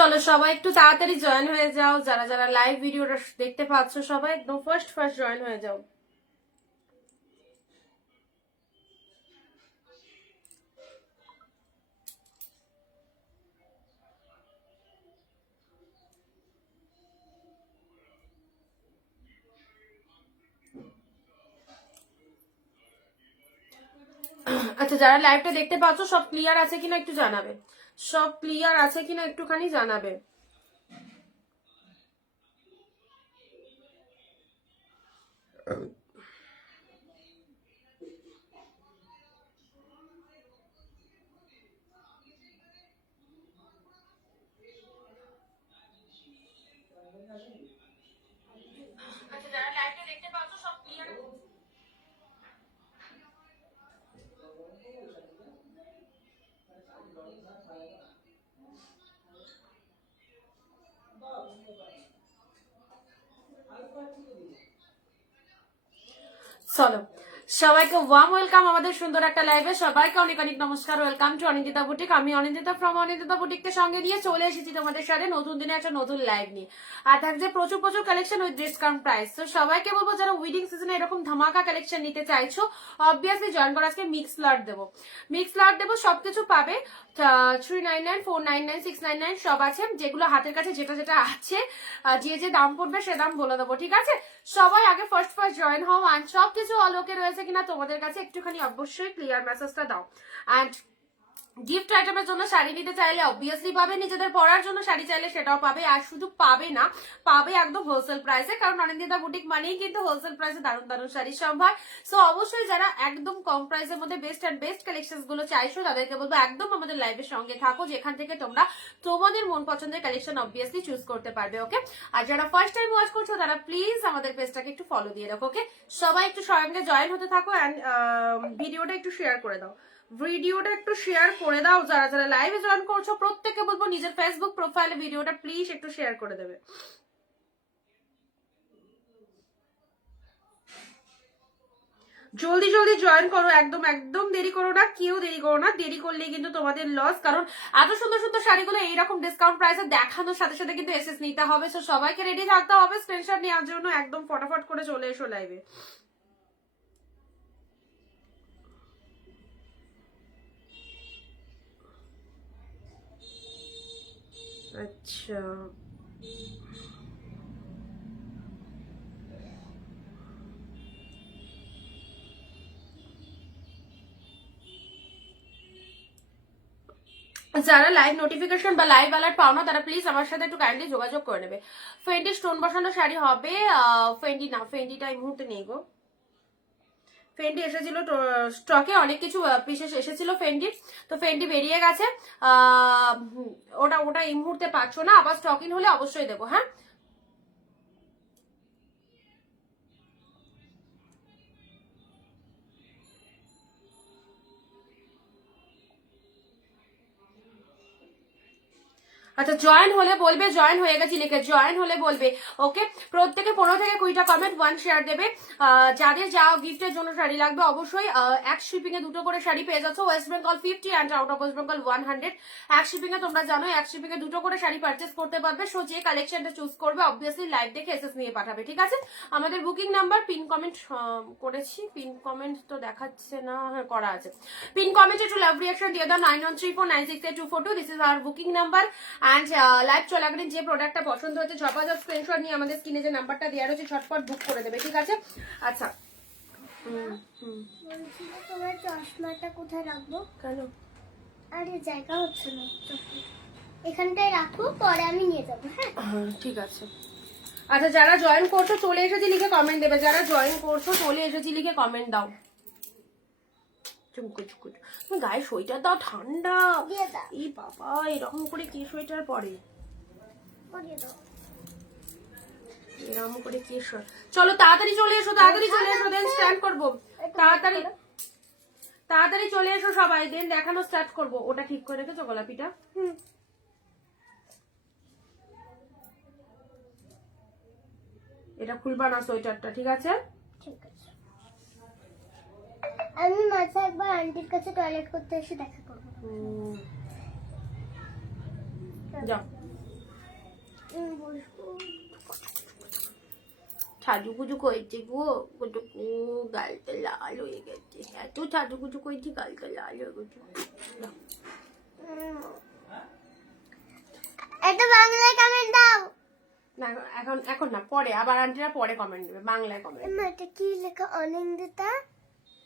চলো সবাই একটু তাড়াতাড়ি জয়েন হয়ে যাও, যারা যারা লাইভ ভিডিওটা দেখতে পাচ্ছ সবাই একদম ফার্স্ট জয়েন হয়ে যাও। আচ্ছা, যারা লাইভটা দেখতে পাচ্ছ সব ক্লিয়ার আছে কিনা একটু জানাবে, সব ক্লিয়ার আছে কিনা একটুখানি জানাবে। আচ্ছা, যারা লাইভটা দেখতে পাচ্ছ সব ক্লিয়ার। চলো সবাইকে ওয়ার্ম ওয়েলকাম আমাদের সুন্দর একটা লাইভে। সবাইকে অনেক অনেক নমস্কার, ওয়েলকাম টু অনিন্দিতা বুটিক। আমি অনিন্দিতা ফ্রম অনিন্দিতা বুটিককে সঙ্গে নিয়ে চলে এসেছি তোমাদের সাথে নতুন দিনে একটা নতুন লাইভ নিয়ে। আর থাকছে প্রচুর প্রচুর কালেকশন উইথ ডিসকাউন্ট প্রাইস। তো সবাইকে বলবো যারা উইডিং সিজনে এরকম ধামাকা কালেকশন নিতে চাইছো অবভিয়াসলি জয়েন করা। আজকে মিক্স লট দেবো, মিক্স লট দেবো, সবকিছু পাবে। 399, 499, 699 সব আছে, যেগুলো হাতের কাছে যেটা যেটা আছে যে দাম পড়বে সে দাম বলে দেবো, ঠিক আছে? সবাই আগে ফার্স্ট জয়েন হও। অ্যান্ড সবকিছু অলোকে রয়েছে কিনা তোমাদের কাছে একটুখানি অবশ্যই ক্লিয়ার মেসেজটা দাও। অ্যান্ড গিফট আইটেমের জন্য শাড়ি নিতে চাইলে অবভিয়াসলি পাবে, নিজেদের পরার জন্য শাড়ি চাইলে সেটাও পাবে। আর শুধু পাবে না, পাবে একদম হোলসেল প্রাইসে, কারণ অনিন্দিতা বুটিক মানেই কিন্তু হোলসেল প্রাইসে দারুণ দারুণ শাড়ির সম্ভার। সো অবশ্যই যারা একদম কম প্রাইসের মধ্যে বেস্ট অ্যান্ড বেস্ট কালেকশন গুলো চাইছো তাদেরকে বলবো একদম আমাদের লাইভের সঙ্গে থাকো, যেখান থেকে তোমরা তোমাদের মন পছন্দের কালেকশন অবভিয়াসলি চুজ করতে পারবে। ওকে, আর যারা ফার্স্ট টাইম ওয়াচ করছো তারা প্লিজ আমাদের পেজটাকে একটু ফলো দিয়ে রাখো। ওকে, সবাই একটু সঙ্গে জয়েন হতে থাকো অ্যান্ড ভিডিওটা একটু শেয়ার করে দাও, ভিডিওটা একটু শেয়ার করে দাও। যারা যারা লাইভে জয়েন করছো প্রত্যেককে বলবো নিজের ফেসবুক প্রোফাইলে ভিডিওটা প্লিজ একটু শেয়ার করে দেবে। জলদি জলদি জয়েন করো, একদম একদম দেরি করো না, কেউ দেরি করো না। দেরি করলে কিন্তু তোমাদের লস, কারণ এত সুন্দর সুন্দর শাড়িগুলো এইরকম ডিসকাউন্ট প্রাইসে দেখানোর সাথে সাথে কিন্তু এসএস নিতে হবে। সো সবাইকে রেডি থাকতে হবে স্ক্রিনশট নেওয়ার জন্য। একদম ফটাফট করে চলে এসো লাইভে। আচ্ছা, যারা লাইভ নোটিফিকেশন বা লাইভ অ্যালার্ট পাও না তারা প্লিজ আমার সাথে একটু কাইন্ডলি যোগাযোগ করে নেবে। ফেন্ডি স্টোন বসানো শাড়ি হবে, ফেন্ডি না, ফেন্ডিটা এই মুহূর্তে নেই গো। ফেন্ডি এসেছিল স্টকে, অনেক কিছু পিসেস এসেছিল ফেন্ডি, তো ফেন্ডি বেরিয়ে গেছে। ওটা ওটা এই মুহূর্তে পাচ্ছ না, আবার স্টক ইন হলে অবশ্যই দেবো। হ্যাঁ, আচ্ছা, জয়েন হলে বলবে, জয়েন হয়ে গেছি লিখে জয়েন হলে বলবে। ওকে, প্রত্যেকে 15 থেকে 20টা কমেন্ট, 1 শেয়ার দেবে। যাদের যা গিফটের জন্য শাড়ি লাগবে অবশ্যই এক শিপিং এ দুটো করে শাড়ি পেয়ে যাচ্ছ। West Bengal 50 and out of West Bengal 100। এক শিপিং এ তোমরা জানো এক শিপিং এ দুটো করে শাড়ি পারচেস করতে পারবে। সো যে কালেকশনটা চুজ করবে অবভিয়াসলি লাইভ দেখে এসএস নিয়ে পাঠাবে, ঠিক আছে? আমাদের বুকিং নাম্বার পিন কমেন্ট করেছি, পিন কমেন্ট তো দেখাচ্ছে না, হ্যাঁ করা আছে। পিন কমেন্টে একটু লাভ রিঅ্যাকশন দিয়ে দাও 9134968242। This is our booking number. And live চলাকালীন যে প্রোডাক্টটা পছন্দ হচ্ছে ঝপাঝপ স্ক্রিনশট নিয়ে আমাদের স্ক্রিনে যে নাম্বারটা দেওয়া রয়েছে ঝটপট বুক করে দেবে, ঠিক আছে? আচ্ছা, তোমার চশমাটা কোথায় রাখবো? কেন? আরে জায়গা হচ্ছে না, এখানটায় রাখো, পরে আমি নিয়ে যাবো। হ্যাঁ ঠিক আছে। আচ্ছা, যারা জয়েন করছো চলে এসেছি লিখে কমেন্ট দেবে, যারা জয়েন করছো চলে এসেছি লিখে কমেন্ট দাও। চুমকু চুমকু, তুমি গায়ে সোয়েটার দাও, ঠান্ডা। এই বাবা, এরকম করে কি সোয়েটার পরে? এরকম করে কি? চলো তাড়াতাড়ি চলে এসো, তাড়াতাড়ি চলে এসো, দেন স্ট্যান্ড করবো। তাড়াতাড়ি তাড়াতাড়ি চলে এসো সবাই, দেন দেখানো স্টার্ট করবো। ওটা ঠিক করে রেখেছো গোলাপিটা? এটা খুলবা না সোয়েটারটা, ঠিক আছে? ঠিক আছে, আমি মাঝে একবার আন্টির কাছে টয়লেট করতে এসে দেখা করবো। যাও। বলবো সাজুগুজু করেছে গো, কতকু গালটা লাল হয়ে গেছে, এত সাজুগুজু করেছি গালটা লাল হয়ে গেছে। একটা বাংলায় কমেন্ট দাও। না এখন এখন না, পরে আবার আন্টিরা পরে কমেন্ট দেবে, বাংলায় কমেন্ট। এটা কি লেখা? অনিন্দিতা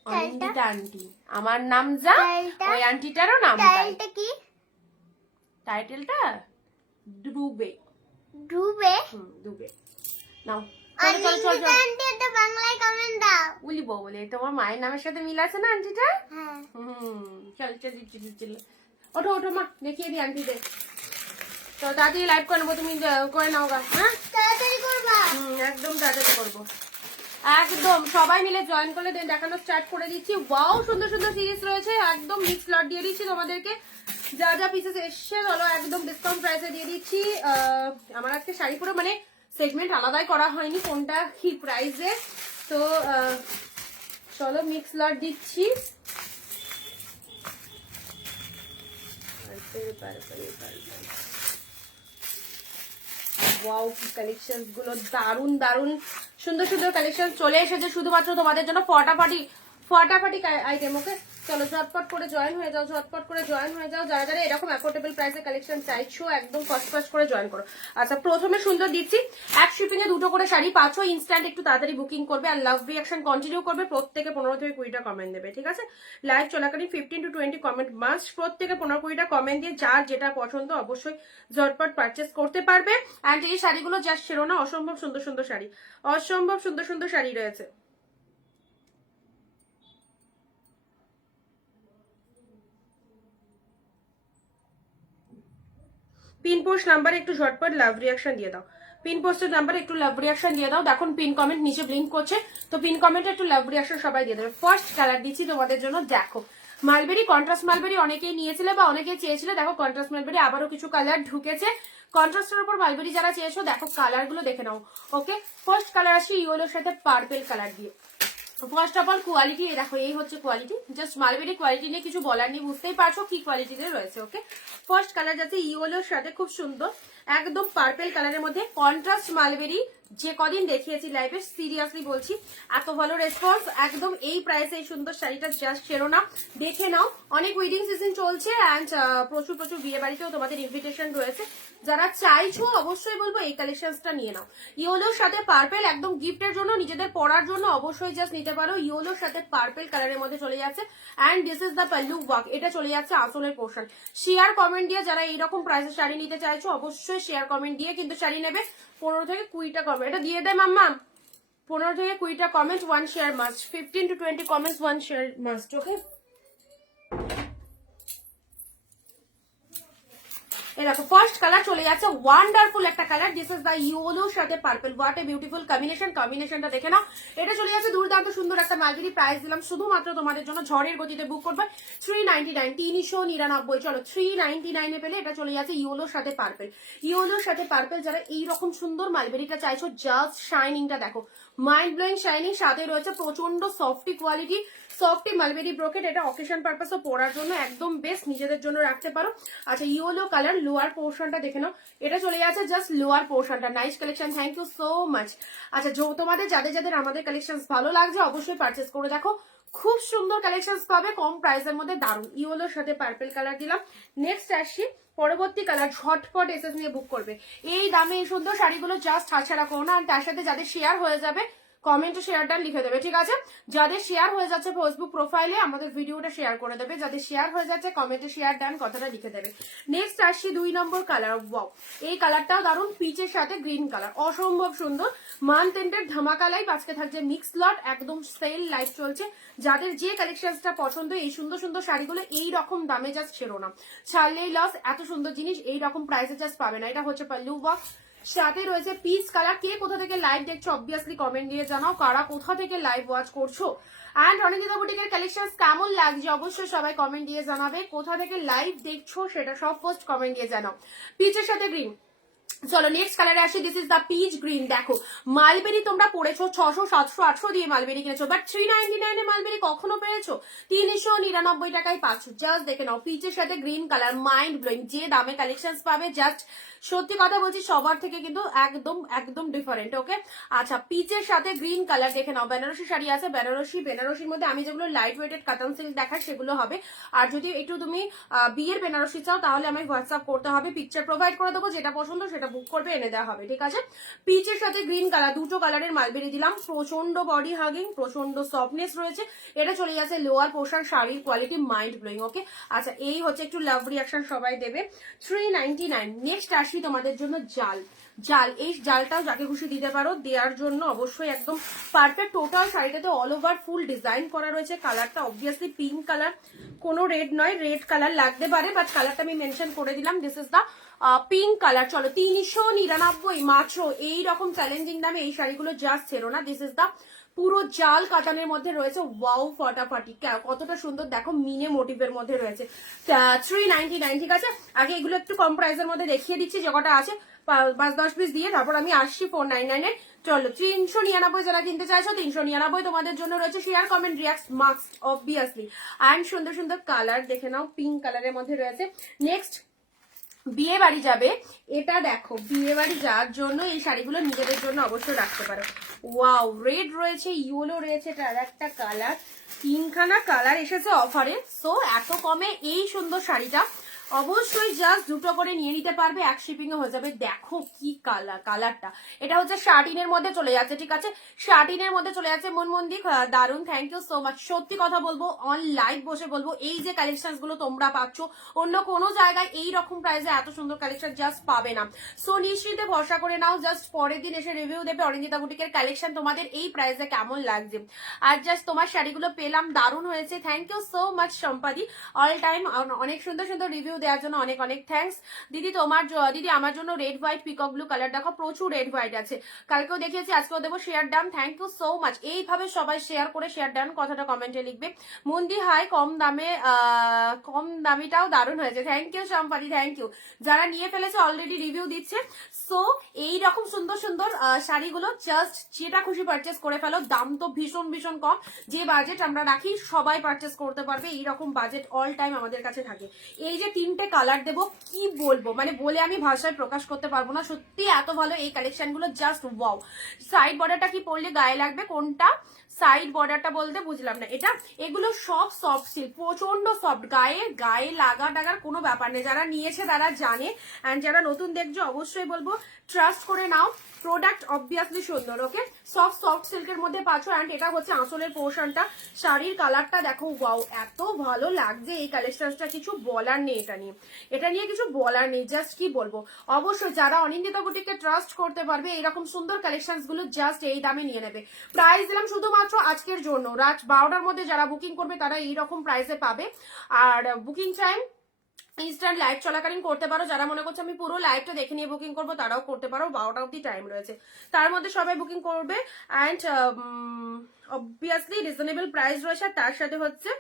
অনিন্দিতা আন্টি, আমার নাম যা, টাইলটা? ওই আন্টিটারও নাম তাই। টাইলটা কি? টাইটেলটা ডুবে। ডুবে? ডুবে। নাও চলো চলো চলো অনিন্দিতা আন্টি একটা বাংলায় কমেন্ট দাও। বলিব বলে তোমার মায়ের নামের সাথে মিল আছে না আন্টিটা? হ্যাঁ। চল চল চল চল, ওঠো ওঠো মা, দেখিয়ে দিই আন্টিদের। তো তাড়াতাড়ি লাইভ করে নেবো, তুমি করে নাও গা। হ্যাঁ তাড়াতাড়ি করবা। একদম তাড়াতাড়ি করবো, একদম সবাই মিলে জয়েন করলে দেখানো স্টার্ট করে দিচ্ছি। ওয়াও সুন্দর সুন্দর সিরিজ রয়েছে, একদম মিক্স লট দিয়ে দিচ্ছি তোমাদেরকে। যা যা পিসেস এসছে চলো একদম ডিসকাউন্ট প্রাইসে দিয়ে দিচ্ছি। আমার আজকে শাড়ি পুরো মানে সেগমেন্ট আলাদাই করা হয়নি কোনটা কি প্রাইসে। তো চলো মিক্স লট দিচ্ছি। ওয়াও কি কালেকশন গুলো, দারুন দারুন সুন্দর সুন্দর কালেকশন চলে এসেছে শুধুমাত্র তোমাদের জন্য। ফটাফটি আইটেম। ওকে চলো ঝটপট করে জয়েন হয়ে যাও, ঝটপট করে জয়েন হয়ে যাও। যারা যারা এরকম অ্যাফোর্ডেবল প্রাইসে কালেকশন চাইছো একদম ফার্স্ট ফার্স্ট করে জয়েন করো। আচ্ছা প্রথমে সুন্দর দিচ্ছি, এক শিপিং এ 2টো করে শাড়ি পাচ্ছ। ইনস্ট্যান্ট একটু তাড়াতাড়ি বুকিং করবে আর লাভ রিঅ্যাকশন কন্টিনিউ করবে। প্রত্যেকে 15 থেকে 20টা কমেন্ট দেবে, ঠিক আছে? লাইভ চলাকালীন 15 to 20 কমেন্ট মাস্ট। প্রত্যেকে 15-20টা কমেন্ট দিয়ে যার যেটা পছন্দ অবশ্যই ঝটপট পারচেস করতে পারবে। অ্যান্ড এই শাড়িগুলো জাস্ট ছেড়ো না, অসম্ভব সুন্দর সুন্দর শাড়ি, অসম্ভব সুন্দর সুন্দর শাড়ি রয়েছে। পিন পোস্ট নাম্বারে একটু ঝটপট লাভ রিঅ্যাকশন দিয়ে দাও, পিন পোস্টের নাম্বারে একটু লাভ রিঅ্যাকশন দিয়ে দাও। দেখুন পিন কমেন্ট নিচে ব্লিঙ্ক করছে, তো পিন কমেন্টে একটু লাভ রিঅ্যাকশন সবাই দিয়ে দেবে। ফার্স্ট কালার দিচ্ছি তোমাদের জন্য, দেখো মালবেরি, কন্ট্রাস্ট মালবেরি অনেকেই নিয়েছিলে বা অনেকেই চেয়েছিলে। দেখো কন্ট্রাস্ট মালবেরি আবারও কিছু কালার ঢুকেছে। কন্ট্রাস্টের উপর মালবেরি যারা চেয়েছো দেখো কালার গুলো দেখে নাও। ওকে ফার্স্ট কালার আসছে ইয়েলোর সাথে পার্পেল কালার দিয়ে। ফার্স্ট অফ অল কোয়ালিটি দেখো, এই হচ্ছে কোয়ালিটি। জাস্ট মালবেরি কোয়ালিটি নিয়ে কিছু বলার নেই, বুঝতেই পারছো কি কোয়ালিটিতে রয়েছে। ওকে ফার্স্ট কালার যাচ্ছে ইয়েলোর সাথে খুব সুন্দর একদম পার্পেল কালারের মধ্যে কন্ট্রাস্ট মালবেরি। যে কদিন দেখিয়েছি লাইভে সিরিয়াসলি বলছি এত ভালো রেসপন্স, একদম এই প্রাইসে এই সুন্দর শাড়িটা জাস্ট ছেড়ো না, দেখে নাও। অনেক ওয়েডিং সিজন চলছে অ্যান্ড প্রচুর প্রচুর বিয়ে বাড়িতেও তোমাদের ইনভিটেশন রয়েছে। যারা চাইছো অবশ্যই বলবো এই কালেকশনটা নিয়ে নাও। ইয়েলোর সাথে পার্পেল একদম গিফটের জন্য, নিজেদের পরার জন্য অবশ্যই জাস্ট নিতে পারো। ইয়েলোর সাথে পার্পেল কালারের মধ্যে চলে যাচ্ছে and this is the pallu work, এটা চলে যাচ্ছে আঁচলের পোর্শন। শেয়ার কমেন্ট দিয়ে যারা এইরকম প্রাইসের শাড়ি নিতে চাইছো অবশ্যই শেয়ার কমেন্ট দিয়ে কিন্তু শাড়ি নেবে। 15 থেকে 20টা কমেন্ট এটা দিয়ে দেয় মাম্মা, 15 থেকে 20টা comment 1 share must, 15 to 20 comments 1 share must. Okay দেখো ফার্স্ট কালার চলে যাচ্ছে, ওয়ান্ডারফুল একটা কালার। দিস ইজ দ্য ইয়েলোর সাথে purple, what a beautiful combination. কম্বিনেশনটা দেখে নাও, এটা চলে যাচ্ছে দুর্দান্ত সুন্দর একটা মালবেরি। প্রাইস দিলাম শুধুমাত্র তোমাদের জন্য, ঝড়ের গতিতে বুক করবে 399, 399। চলো 399 এ পেলে এটা চলে যাচ্ছে ইয়েলোর সাথে পার্পল। ইয়েলোর সাথে পার্পল যারা এইরকম সুন্দর মালবেরিটা চাইছো, জাস্ট শাইনিংটা দেখো, মাইন্ড ব্লোয়িং শাইনিং। সাথে রয়েছে প্রচন্ড softy quality, softy mulberry brocade. এটা অকেশন পারপাসও পরার জন্য একদম বেস্ট, নিজেদের জন্য রাখতে পারো। আচ্ছা ইয়েলো কালার লোয়ার পোর্শনটা দেখে নাও, এটা চলে যাচ্ছে জাস্ট লোয়ার পোর্শনটা। Nice collection, thank you so much. আচ্ছা তোমাদের যাদের যাদের আমাদের কালেকশন ভালো লাগছে অবশ্যই পারচেস করে দেখো, খুব সুন্দর কালেকশন পাবে কম প্রাইসের মধ্যে, দারুন। ইয়েলোর সাথে পার্পল কালার দিলাম। নেক্সট আসছি পরবর্তী কালার, ঝটপট এসএস নিয়ে বুক করবে। এই দামে এই সুন্দর শাড়িগুলো জাস্ট হাতছাড়া করো না। আর তার সাথে যাদের শেয়ার হয়ে যাবে কমেন্টে শেয়ারটা লিখে দেবে, ঠিক আছে? যাদের শেয়ার হয়ে যাচ্ছে ফেসবুক প্রোফাইলে আমাদের ভিডিওটা শেয়ার করে দেবে, যাদের শেয়ার হয়ে যাচ্ছে কমেন্টে শেয়ার ডান কথাটা লিখে দেবে। নেক্সট আসছি 2 নম্বর কালার, ওয়াও এই কালারটাও দারুন, পিচের সাথে গ্রিন কালার, অসম্ভব সুন্দর। মান্থ এন্ডের ধামাকা লাইভ আজকে থাকছে, মিক্স লট একদম সেল লাইভ চলছে। যাদের যে কালেকশনটা পছন্দ এই সুন্দর সুন্দর শাড়িগুলো এই রকম দামে জাস্ট ছেড়ো না, ছাড়লেই লস। এত সুন্দর জিনিস এই রকম প্রাইসে জাস্ট পাবে না। এটা হচ্ছে পাল্লু ওয়ার্ক, সাথে রয়েছে পিচ কালার। কে কোথা থেকে লাইভ দেখছো অবভিয়াসলি কমেন্ট দিয়ে জানাও, কারা কোথা থেকে লাইভ ওয়াচ করছো। অ্যান্ড অনিন্দিতা বুটিকের কালেকশন কেমন লাগছে অবশ্যই সবাই কমেন্ট দিয়ে জানাবে। কোথা থেকে লাইভ দেখছো সেটা সব ফার্স্ট কমেন্ট দিয়ে জানাও। পিচের সাথে গ্রিন, চলো নেক্সট কালারে আসি। This is the peach green. দেখো মালবেরি তোমরা পড়েছো 600 700 800 দিয়ে মালবেরি কিনেছো, বাট 399 এ মালবেরি কখনো পেয়েছো? 399 টাকায় পাচ্ছ। জাস্ট দেখে নাও, পিচের সাথে গ্রিন কালার, মাইন্ড ব্লোয়িং। যে দামে কালেকশন পাবে জাস্ট সত্যি কথা বলছি সবার থেকে কিন্তু একদম একদম ডিফারেন্ট। ওকে, আচ্ছা পিচের সাথে গ্রিন কালার দেখে নাও। বেনারসি শাড়ি আছে, বেনারসির মধ্যে আমি যেগুলো লাইট ওয়েটেড কাতান সিল্ক দেখার সেগুলো হবে। আর যদি একটু তুমি বিয়ের বেনারসি চাও তাহলে আমি হোয়াটসঅ্যাপ করতে হবে, পিকচার প্রোভাইড করে দেবো, যেটা পছন্দ সেটা বুক করবে, এনে দেওয়া হবে। ঠিক আছে, পিচের সাথে গ্রিন কালার, দুটো কালারের মালবেরি দিলাম। প্রচন্ড বডি হাগিং, প্রচন্ড সফটনেস রয়েছে। এটা চলে যাচ্ছে লোয়ার পোর্শন, শাড়ির কোয়ালিটি মাইন্ড ব্লোয়িং। ওকে, আচ্ছা এই হচ্ছে একটু লাভ রিয়াকশন সবাই দেবে। 399। নেক্সট আসি তোমাদের জন্য জাল। জাল, এই জালটাও যাকে খুশি দিতে পারো, দেওয়ার জন্য অবশ্যই একদম পারফেক্ট। টোটাল শাড়িটাতে অল ওভার ফুল ডিজাইন করা রয়েছে। কালারটা অবভিয়াসলি পিঙ্ক কালার, কোনো রেড নয়, রেড কালার লাগতে পারে বাট কালারটা আমি মেনশন করে দিলাম। This is the pink colour. চলো 399 মাত্র। এইরকম চ্যালেঞ্জিং দামে এই শাড়িগুলো জাস্ট ছেড়ো না। দিস ইজ দা পুরো জাল কাতানের মধ্যে রয়েছে। ওয়াও ফাটাফাটি, কতটা সুন্দর দেখো, মিনে মোটিভের মধ্যে রয়েছে। 399। ঠিক আছে, আগে এগুলো একটু কম প্রাইসের মধ্যে দেখিয়ে দিচ্ছি যে কটা আছে, 5-10 পিস দিয়ে তারপর আমি আসছি 499 এ। চলো 399 যারা কিনতে চাইছো 399 তোমাদের জন্য রয়েছে। Share comment react mask obviously. And সুন্দর সুন্দর কালার দেখে নাও, পিঙ্ক কালারের মধ্যে রয়েছে। নেক্সট বিয়ে বাড়ি যাবে, এটা দেখো বিয়ে বাড়ি যাওয়ার জন্য এই শাড়িগুলো নিজেদের জন্য অবশ্যই রাখতে পারো। ওয়াও, রেড রয়েছে, ইয়েলো রয়েছে, তার একটা কালার, তিনখানা কালার এসেছে অফারে। সো এত কমে এই সুন্দর শাড়িটা অবশ্যই জাস্ট দুটো করে নিয়ে নিতে পারবে, এক শিপিং এ হয়ে যাবে। দেখো কি কালার, কালারটা এটা হচ্ছে শার্টিনের মধ্যে চলে যাচ্ছে। ঠিক আছে, শার্টিনের মধ্যে চলে যাচ্ছে। মনমন্দি দারুন, থ্যাংক ইউ সো মাচ। সত্যি কথা বলবো, অন লাইভ বসে বলবো, এই যে কালেকশন গুলো তোমরা পাচ্ছ অন্য কোনো জায়গায় এই রকম প্রাইসে এত সুন্দর কালেকশন জাস্ট পাবে না। সো নিশ্চিন্তে ভরসা করে নাও, জাস্ট পরের দিন এসে রিভিউ দেবে অরিন্দিতা বুটিকের কালেকশন তোমাদের এই প্রাইসে কেমন লাগছে। আর জাস্ট তোমার শাড়িগুলো পেলাম, দারুণ হয়েছে। থ্যাংক ইউ সো মাচ সম্পাদি, অল টাইম অনেক সুন্দর সুন্দর রিভিউ দেওয়ার জন্য অনেক অনেক থ্যাঙ্কস। দিদি দিদি আমার জন্য red white peacock blue colour দেখো, প্রচুর রেড হোয়াইট আছে, কালকেও দেখিয়েছি আজকেও দেবো। Share done, thank you so much. এইভাবে সবাই শেয়ার করে শেয়ার ডান কথাটা কমেন্টে লিখবে। মন্দি হাই, কম দামে কম দামিটাও দারুণ হয়েছে। থ্যাংক ইউ সম্পাদি, থ্যাংক ইউ। যারা নিয়ে ফেলেছে অলরেডি রিভিউ দিচ্ছে। সো এইরকম সুন্দর সুন্দর শাড়িগুলো জাস্ট যেটা খুশি পারচেস করে ফেলো। দাম তো ভীষণ ভীষণ কম, যে বাজেট আমরা রাখি সবাই পারচেস করতে পারবে, এইরকম বাজেট অল টাইম আমাদের কাছে থাকে। এই যে তিনটে কালার দেবো, কি বলবো, মানে বলে আমি ভাষায় প্রকাশ করতে পারবো না, সত্যি এত ভালো এই কালেকশন গুলো, জাস্ট ওয়াও। সাইড বর্ডারটা কি পরলে গায়ে লাগবে, কোনটা সাইড বর্ডারটা বলতে বুঝলাম না এটা। এগুলো সব সফট সিল্ক, প্রচন্ড সফট, গায়ে গায়ে লাগা টাগার কোনো ব্যাপার নেই। যারা নিয়েছে তারা জানে, অ্যান্ড যারা নতুন দেখছো অবশ্যই বলবো ট্রাস্ট করে নাও, প্রোডাক্ট অবভিয়াসলি সুন্দর। ওকে, সফট সিল্কের মধ্যে পাচ্ছ। অ্যান্ড এটা হচ্ছে আঁচলের পোর্শনটা, শাড়ির কালারটা দেখো, ওয়াও এত ভালো লাগছে এই কালেকশনটা, কিছু বলার নেই এটা নিয়ে কিছু বলার নেই, জাস্ট কি বলবো। অবশ্যই যারা অনিন্দিতা বুটিককে ট্রাস্ট করতে পারবে এরকম সুন্দর কালেকশন গুলো জাস্ট এই দামে নিয়ে নেবে। প্রাইস দিলাম শুধুমাত্র আজকের জন্য, রাত 12টার মধ্যে যারা বুকিং করবে তারা এইরকম প্রাইসে পাবে। আর বুকিং টাইম ইনস্ট্যান্ট লাইভ চলাকালীন করতে পারো। যারা মনে করছে আমি পুরো লাইভটা দেখে নিয়ে বুকিং করবো তারাও করতে পারো, 12টা অব্দি টাইম রয়েছে, তার মধ্যে সবাই বুকিং করবে। অ্যান্ড অবভিয়াসলি রিজনেবল প্রাইস রয়েছে। তার সাথে হচ্ছে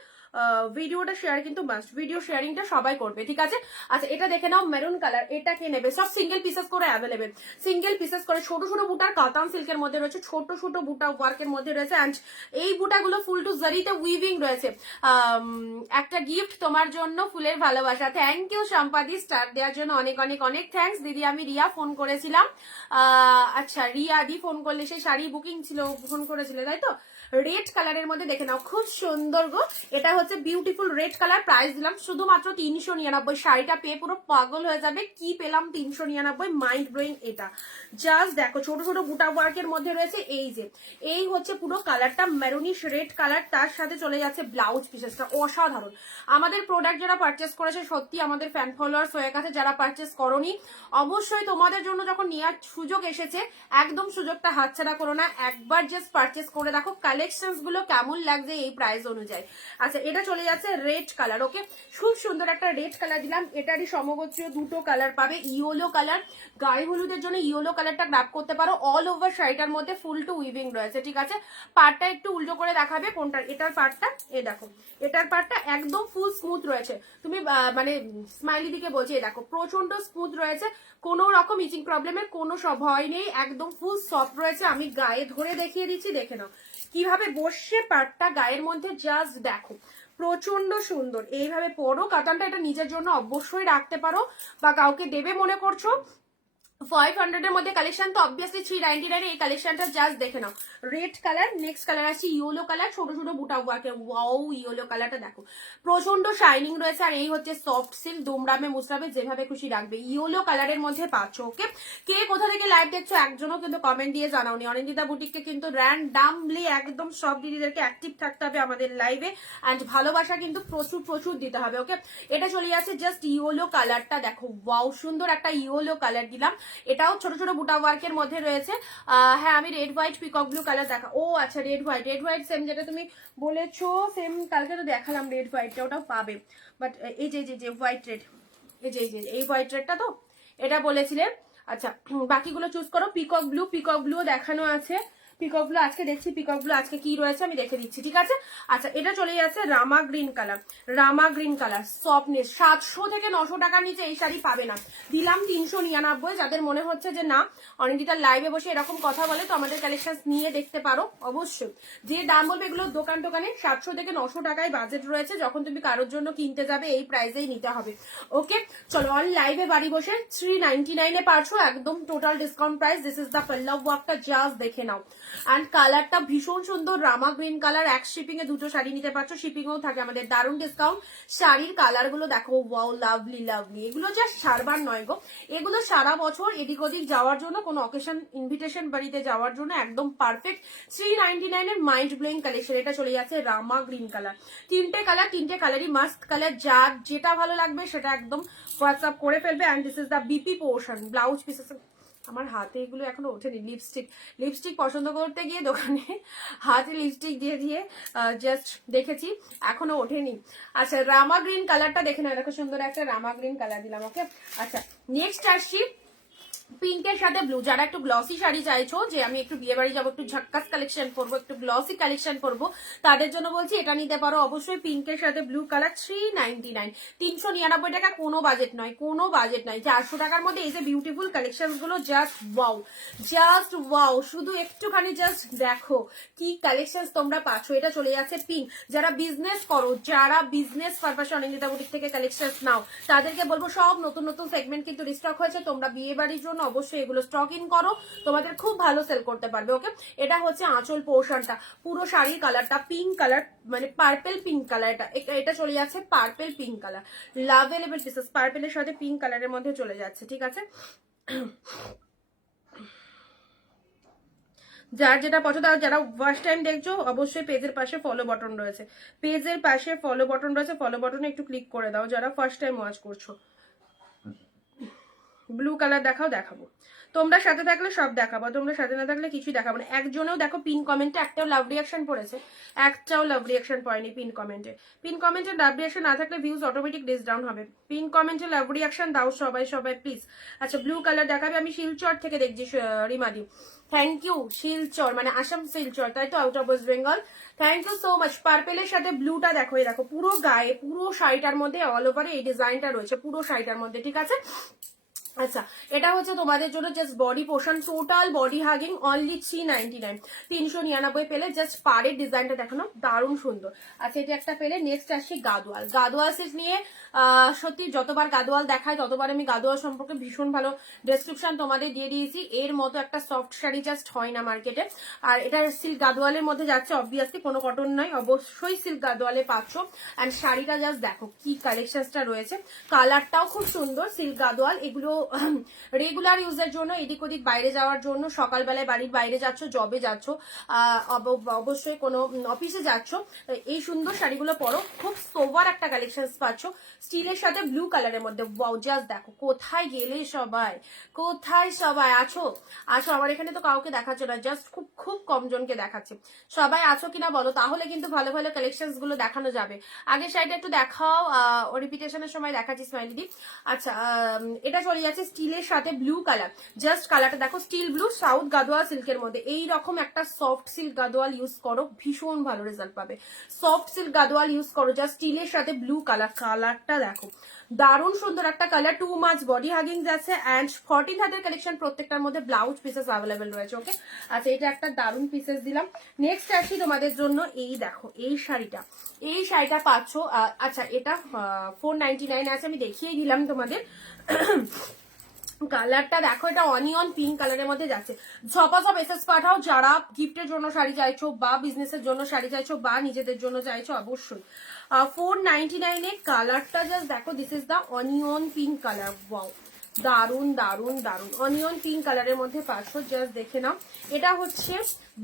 ভিডিওটা শেয়ার কিন্তু মাস্ট, ভিডিও শেয়ারিংটা সবাই করবে। ঠিক আছে, আচ্ছা এটা দেখে নাও, মেরুন কালার, এটা কে নেবে? সব সিঙ্গেল পিসেস করে অ্যাভেলেবেল, সিঙ্গেল পিসেস করে ছোট ছোট বুটার কাতান সিল্কের মধ্যে রয়েছে, ছোট ছোট বুটা ওয়ার্কের মধ্যে রয়েছে। অ্যান্ড এই বুটাগুলো ফুল টু জারিতে উইভিং রয়েছে। একটা গিফট তোমার জন্য, ফুলের ভালোবাসা। থ্যাংক ইউ সম্পাদি, স্টার দেওয়ার জন্য অনেক অনেক অনেক থ্যাংকস। দিদি আমি রিয়া ফোন করেছিলাম, আচ্ছা রিয়া দি ফোন করলে, সেই শাড়ি বুকিং ছিল, ফোন করেছিল তাই তো। রেড কালারের মধ্যে দেখে নাও, খুব সুন্দর গো, এটা হচ্ছে বিউটিফুল রেড কালার। প্রাইস দিলাম শুধুমাত্র 399। শাড়িটা পেয়ে পুরো পাগল হয়ে যাবে, কি পেলাম 399, মাইন্ড ব্লোয়িং। এটা জাস্ট দেখো, ছোট ছোট বুটা ওয়ার্কের মধ্যে রয়েছে। এই যে এই হচ্ছে পুরো কালারটা, মেরুনিশ রেড কালার, তার সাথে চলে যাচ্ছে ব্লাউজ পিসেসটা, অসাধারণ। আমাদের প্রোডাক্ট যারা পারচেস করেছে সত্যি আমাদের ফ্যান ফলোয়ার্স হয়ে গেছে, যারা পারচেস করনি অবশ্যই তোমাদের জন্য যখন নেওয়ার সুযোগ এসেছে একদম সুযোগটা হাতছাড়া করো না, একবার জাস্ট পারচেস করে দেখো। কালেকশনস গুলো কেমন লাগছে এই প্রাইস অনুযায়ী। আচ্ছা এটা চলে যাচ্ছে রেড কালার। ওকে, খুব সুন্দর একটা রেড কালার দিলাম, এটারই সমগোত্রীয় দুটো কালার পাবে, ইয়েলো কালার। গায়ে হলুদের জন্য ইয়েলো কালারটা গ্রাব করতে পারো। অল ওভার শাড়িটার মধ্যে ফুল টু উইভিং রয়েছে, ঠিক আছে। পাড়টা একটু উল্টো করে দেখাবে কোনটা, এটার পাড়টা এ দেখো, এটার পাড়টা একদম ফুল স্মুথ রয়েছে। তুমি মানে স্মাইলি দিকে বলছি, এ দেখো প্রচন্ড স্মুথ রয়েছে, কোনো রকম ইচিং প্রবলেমের কোনো ভয় নেই, একদম ফুল সফট রয়েছে। আমি গায়ে ধরে দেখিয়ে দিচ্ছি, দেখে নাও কিভাবে বসে পাড়টা গায়ের মধ্যে, জাস্ট দেখো প্রচন্ড সুন্দর। এইভাবে পরো, কাতানটা এটা নিজের জন্য অবশ্যই রাখতে পারো বা কাউকে দেবে মনে করছো। 500 এর মধ্যে কালেকশন তো অবভিয়াসলি 399 এই কালেকশনটা জাস্ট দেখে নাও। রেড কালার, নেক্সট কালার আছে ইয়েলো কালার, ছোট ছোট বুটা ওয়ার্কে। ওয়াও, ইয়েলো কালারটা দেখো প্রচন্ড শাইনিং রয়েছে। আর এই হচ্ছে সফট সিল্ক, দুমড়ামে মুসরামে যেভাবে খুশি রাখবে, ইয়েলো কালারের মধ্যে পাচ্ছ। ওকে, কে কোথা থেকে লাইভ দেখছো একজনও কিন্তু কমেন্ট দিয়ে জানাওনি। অনিন্দিতা বুটিককে কিন্তু র্যান্ডামলি একদম সব দিদিদেরকে অ্যাক্টিভ থাকতে হবে আমাদের লাইভে, অ্যান্ড ভালোবাসা কিন্তু প্রচুর প্রচুর দিতে হবে। ওকে, এটা চলে যাচ্ছে জাস্ট ইয়েলো কালারটা দেখো, ওয়াও সুন্দর একটা ইয়েলো কালার দিলাম। এটাও ছোট ছোট বুটা ওয়ার্কের মধ্যে রয়েছে। হ্যাঁ আমি red white peacock blue colour দেখা, ও আচ্ছা রেড হোয়াইট সেম যেটা তুমি বলেছো, সেম কালকে তো দেখালাম রেড হোয়াইটটা, ওটাও পাবে। বাট এই যে হোয়াইট রেড, এই হোয়াইট রেডটা তো এটা বলেছিলে। আচ্ছা বাকিগুলো চুজ করো। পিকক ব্লু দেখানো আছে, পিকক ব্লু আজকে দেখছি, পিকক ব্লু আজকে কি রয়েছে আমি দেখে দিচ্ছি, ঠিক আছে। আচ্ছা এটা চলে যাচ্ছে রামা গ্রিন কালার, সফটনেস। 700 থেকে 900 টাকার নিচে এই শাড়ি পাবে না, দিলাম 399। যাদের মনে হচ্ছে যে না অনিন্দিতার লাইভে বসে এরকম কথা বলে তো আমাদের কালেকশন নিয়ে দেখতে পারো, অবশ্যই যে দাম বলবে এগুলো দোকানে 700 থেকে 900 টাকায় বাজেট রয়েছে। যখন তুমি কারোর জন্য কিনতে যাবে এই প্রাইসেই নিতে হবে। ওকে চলো, অন লাইভে বাড়ি বসে 399 এ পারছো, একদম total discount price. This is the পাল্লাভ ওয়ার্কটা, জাস্ট দেখে নাও। অ্যান্ড কালারটা ভীষণ সুন্দর, রামা গ্রিন কালার। এক শিপিং এ দুটো শাড়ি নিতে পারছো, শিপিংও থাকে আমাদের, দারুণ ডিসকাউন্ট। শাড়ির কালার গুলো দেখো, ওয়াও লাভলি। এগুলো জাস্ট সারবার নয় গো, এগুলো সারা বছর এদিক ওদিক যাওয়ার জন্য, কোনো অকেশন ইনভিটেশন বাড়িতে যাওয়ার জন্য একদম পারফেক্ট। 399 এর মাইন্ড ব্লোয়িং কালেকশন। এটা চলে যাচ্ছে রামা গ্রিন কালার। তিনটে কালারই মাস্ট কালার, যার যেটা ভালো লাগবে সেটা একদম হোয়াটসঅ্যাপ করে ফেলবে। And this is the BP portion, blouse pieces. আমার হাতে এগুলো এখনো ওঠেনি। লিপস্টিক পছন্দ করতে গিয়ে দোকানে হাতে লিপস্টিক দিয়ে জাস্ট দেখেছি, এখনো ওঠেনি। আচ্ছা রামা গ্রিন কালারটা দেখে না, দেখো সুন্দর একটা রামা গ্রিন কালার দিলাম। ওকে আচ্ছা নেক্সট আসছি পিঙ্কের সাথে ব্লু। যারা একটু গ্লসি শাড়ি চাইছো, যে আমি একটু বিয়ে বাড়ি যাবো, একটু ঝাক্কাস কালেকশন করবো, একটু গ্লসি কালেকশন করবো, তাদের জন্য বলছি এটা নিতে পারো অবশ্যই। পিঙ্কের সাথে ব্লু কালার 399, 399 টাকা, কোনো বাজেট নয়। 400 টাকার মধ্যে এই যে বিউটিফুল কালেকশন গুলো, জাস্ট ওয়াও। শুধু একটুখানি জাস্ট দেখো কি কালেকশন তোমরা পাচ্ছ। এটা চলে যাচ্ছে পিঙ্ক। যারা বিজনেস করো, যারা বিজনেস পারপাসে অনিন্দিতা বুটিক থেকে কালেকশন নাও, তাদেরকে বলবো সব নতুন সেগমেন্ট কিন্তু রিস্টক হয়েছে, তোমরা বিয়ে বাড়ির জন্য অবশ্যই এগুলো স্টক ইন করো, তোমাদের খুব ভালো সেল করতে পারবে। ওকে এটা হচ্ছে আঁচল পোর্শনটা, পুরো শাড়ির কালারটা পিঙ্ক কালার, মানে পার্পেল পিঙ্ক কালার। এটা চলে যাচ্ছে পার্পেল পিঙ্ক কালার, লাভেলেবল পিসেস পার্পেলের সাথে পিঙ্ক কালারের মধ্যে চলে যাচ্ছে, ঠিক আছে। যার যেটা পছন্দ। আর যারা ফার্স্ট টাইম দেখছো অবশ্যই পেজের পাশে ফলো বাটন রয়েছে, ফলো বাটনে একটু ক্লিক করে দাও যারা ফার্স্ট টাইম ওয়াচ করছো। ব্লু কালার দেখাবো, তোমরা সাথে থাকলে সব দেখাবো, তোমরা সাথে না থাকলে কিছুই দেখাবো না। একজনেও দেখো পিন কমেন্টে একটাও লাভ রিয়াকশন পড়েছে, একটাও লাভ রিয়াকশন পড়েনি পিন কমেন্টে লাভ রিয়াকশন না থাকলে ভিউজ অটোমেটিক ডিসডাউন হবে। পিন কমেন্টে লাভ রিয়াকশন দাও সবাই প্লিজ। আচ্ছা ব্লু কালার দেখাবে, আমি শিলচর থেকে দেখছি রিমাদি, থ্যাংক ইউ। শিলচর মানে আসাম শিলচর, তাই তো, out of West Bengal, thank you so much. পার্পেলের সাথে ব্লুটা দেখো, এই দেখো পুরো গায়ে, পুরো শাড়িটার মধ্যে অল ওভারে এই ডিজাইনটা রয়েছে পুরো শাড়িটার মধ্যে, ঠিক আছে। আচ্ছা এটা হচ্ছে তোমাদের জন্য just body portion, total body hugging, only 399, 399 পেলে। জাস্ট পাড়ের ডিজাইনটা দেখানো দারুণ সুন্দর। আচ্ছা এটা একটা পেলে। নেক্সট আসছি গাদোয়াল সিল্ক নিয়ে। সত্যি যতবার গাদোয়াল দেখায় ততবার আমি গাদোয়াল সম্পর্কে ভীষণ ভালো ডেসক্রিপশন তোমাদের দিয়ে দিয়েছি। এর মতো একটা সফট শাড়ি জাস্ট হয় না মার্কেটে। আর এটা সিল্ক গাদোয়ালের মধ্যে যাচ্ছে, অবভিয়াসলি কোনো কটন নয়, অবশ্যই সিল্ক গাদোয়ালে পাচ্ছ। অ্যান্ড শাড়িটা জাস্ট দেখো কি কালেকশনটা রয়েছে, কালারটাও খুব সুন্দর। সিল্ক গাদোয়াল এগুলো রেগুলার ইউজের জন্য, এদিক ওদিক বাইরে যাওয়ার জন্য, সকালবেলায় বাড়ির বাইরে যাচ্ছ, জবে যাচ্ছ, অবশ্যই কোনো অফিসে যাচ্ছ, এই সুন্দর শাড়িগুলো পরো। খুব সোভার একটা কালেকশন পাচ্ছ স্টিলের সাথে ব্লু কালারের মধ্যে। ওয়াও, জাস্ট দেখো কোথায় গেলে সবাই, কোথায় সবাই আছো? আসো, আমার এখানে তো কাউকে দেখাচ্ছে না, জাস্ট খুব খুব কম জনকে দেখাচ্ছে। সবাই আছো কিনা বলো, তাহলে কিন্তু ভালো ভালো কালেকশনস গুলো দেখানো যাবে। আগের শাড়িটা একটু দেখাও, রিপিটেশনের সময় দেখাচ্ছি স্মাইলি দি। আচ্ছা, এটা চলে যাচ্ছে স্টিলের সাথে ব্লু কালার। জাস্ট কালারটা দেখো, স্টিল ব্লু, সাউথ গাদোয়াল সিল্কের মধ্যে। এইরকম একটা সফট সিল্ক গাদোয়াল ইউজ করো, ভীষণ ভালো রেজাল্ট পাবে। সফট সিল্ক গাদোয়াল ইউজ করো, জাস্ট স্টিলের সাথে ব্লু কালার। কালারটা দেখো, দারুণ সুন্দর একটা কালার, 2 মাচ বডি হাগিং যাচ্ছে অ্যান্ড 14 হাতের কালেকশন, প্রত্যেকটার মধ্যে ব্লাউজ পিসেস অ্যাভেলেবেল রয়েছে। ওকে, আচ্ছা, এটা একটা দারুণ পিসেস দিলাম। নেক্সট আসি তোমাদের জন্য, এই দেখো এই শাড়িটা পাচ্ছ। আচ্ছা, এটা 499 আছে, আমি দেখিয়ে দিলাম তোমাদের। কালারটা দেখো, এটা অনিয়ন পিঙ্ক কালারের মধ্যে যাচ্ছে। ঝপাঝপ এসএস পাঠাও যারা গিফটের জন্য শাড়ি চাইছো, বা বিজনেসের জন্য শাড়ি চাইছো, বা নিজেদের জন্য চাইছো, অবশ্যই। 499 কালারটা জাস্ট দেখো, this is the onion pink colour. Wow, দারুন দারুন দারুন অনিয়ন পিঙ্ক কালারের মধ্যে পাচ্ছো, জাস্ট দেখে নাও। এটা হচ্ছে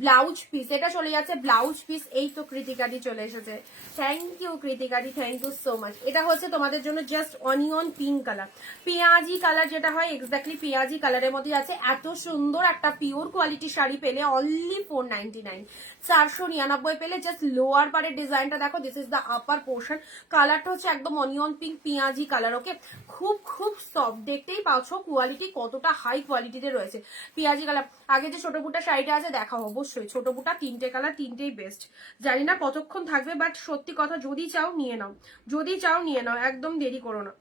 ব্লাউজ পিস, এটা চলে যাচ্ছে ব্লাউজ পিস। এই তো কৃতিকাদি চলে এসেছে, থ্যাংক ইউ কৃতিকাদি, থ্যাংক ইউ সো মাচ। এটা হচ্ছে তোমাদের জন্য জাস্ট অনিয়ন পিঙ্ক কালার, পেঁয়াজি কালার যেটা হয়, এক্স্যাক্টলি পেঁয়াজি কালারের মধ্যে আছে। এত সুন্দর একটা পিওর কোয়ালিটি শাড়ি পেলে অনলি 499, 499 পেলে। জাস্ট লোয়ার পারের ডিজাইনটা দেখো, this is the upper portion. কালারটা হচ্ছে একদম অনিয়ন পিঙ্ক পেঁয়াজি কালার। ওকে, খুব খুব সফট, দেখতেই পাচ্ছ কোয়ালিটি কতটা হাই কোয়ালিটিতে রয়েছে। পেঁয়াজি কালার। আগে যে ছোট বুটা শাড়িটা আছে দেখাও, অবশ্যই ছোট বুটা, 3টে কালার, 3টেই বেস্ট। জানি না কতক্ষণ থাকবে, বাট সত্যি কথা, যদি চাও নিয়ে নাও, যদি চাও নিয়ে নাও, একদম দেরি করো না।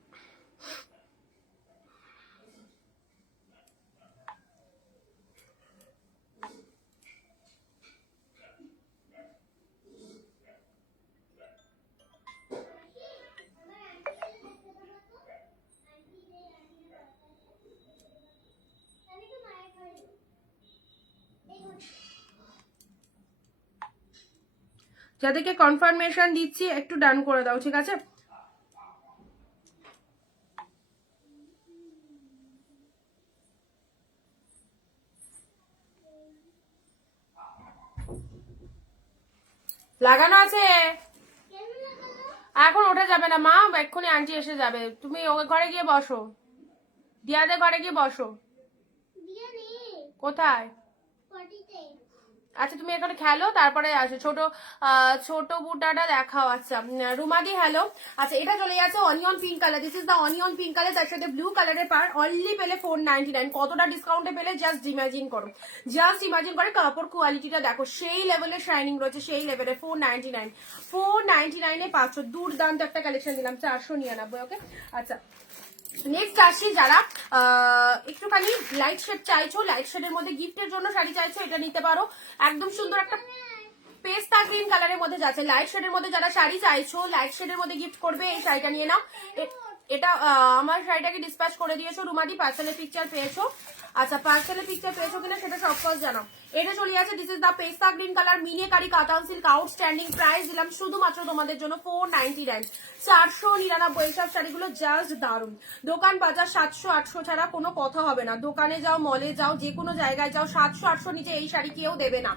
যাদেরকে কনফার্মেশন দিচ্ছি একটু ডান করে দাও, ঠিক আছে? লাগানো আছে, এখন ওঠা যাবে না মা, এক্ষুনি আন্টি এসে যাবে। তুমি ওই ঘরে গিয়ে বসো, দিয়াদের ঘরে গিয়ে বসো। কোথায়? আচ্ছা, তুমি এখানে খেলো, তারপরে আসো। ছোট বুটাটা দেখাও। আচ্ছা, রুমাদি হ্যালো। আচ্ছা, এটা চলে যাচ্ছে onion pink colour, this is the onion pink colour, তার সাথে ব্লু কালারের পার। অনলি পেলে 499, কতটা ডিসকাউন্টে পেলে জাস্ট ইমাজিন করো, জাস্ট ইমাজিন করে। কাপড় কোয়ালিটিটা দেখো, সেই লেভেলের শাইনিং রয়েছে, সেই লেভেলের। 499 পাচ্ছ, দুর্দান্ত একটা কালেকশন দিলাম, 499। ওকে, আচ্ছা, নেক্সট আসি যারা একটুখানি লাইট শেড চাইছো, লাইট শেডের মধ্যে গিফটের জন্য শাড়ি চাইছো, এটা নিতে পারো। একদম সুন্দর একটা পেস্তা গ্রিন কালারের মধ্যে যাচ্ছে। লাইট শেডের মধ্যে যারা শাড়ি চাইছো, লাইট শেডের মধ্যে গিফট করবে, এই শাড়িটা নিয়ে নাও। এটা আমার শাড়িটাকে ডিসপ্যাচ করে দিয়েছো রুমাদি, পার্সেলের পিকচার পেয়েছো। আচ্ছা, পার্সেলের পিকচার পেয়েছো কিনা সেটা সবকজ জানাও। এটা চলে যাচ্ছে, দিস ইজ দ্য পেস্তা গ্রিন কালার, মিনেকারি কাতান সিল্ক, আউটস্ট্যান্ডিং। প্রাইস দিলাম শুধুমাত্র তোমাদের জন্য 499, 499। এইসব শাড়িগুলো জাস্ট দারুন। দোকান বাজার 700-800 ছাড়া কোনো কথা হবে না। দোকানে যাও, মলে যাও, যে কোনো জায়গায় যাও, 700-800 নিচে এই শাড়ি কেউ দেবে না।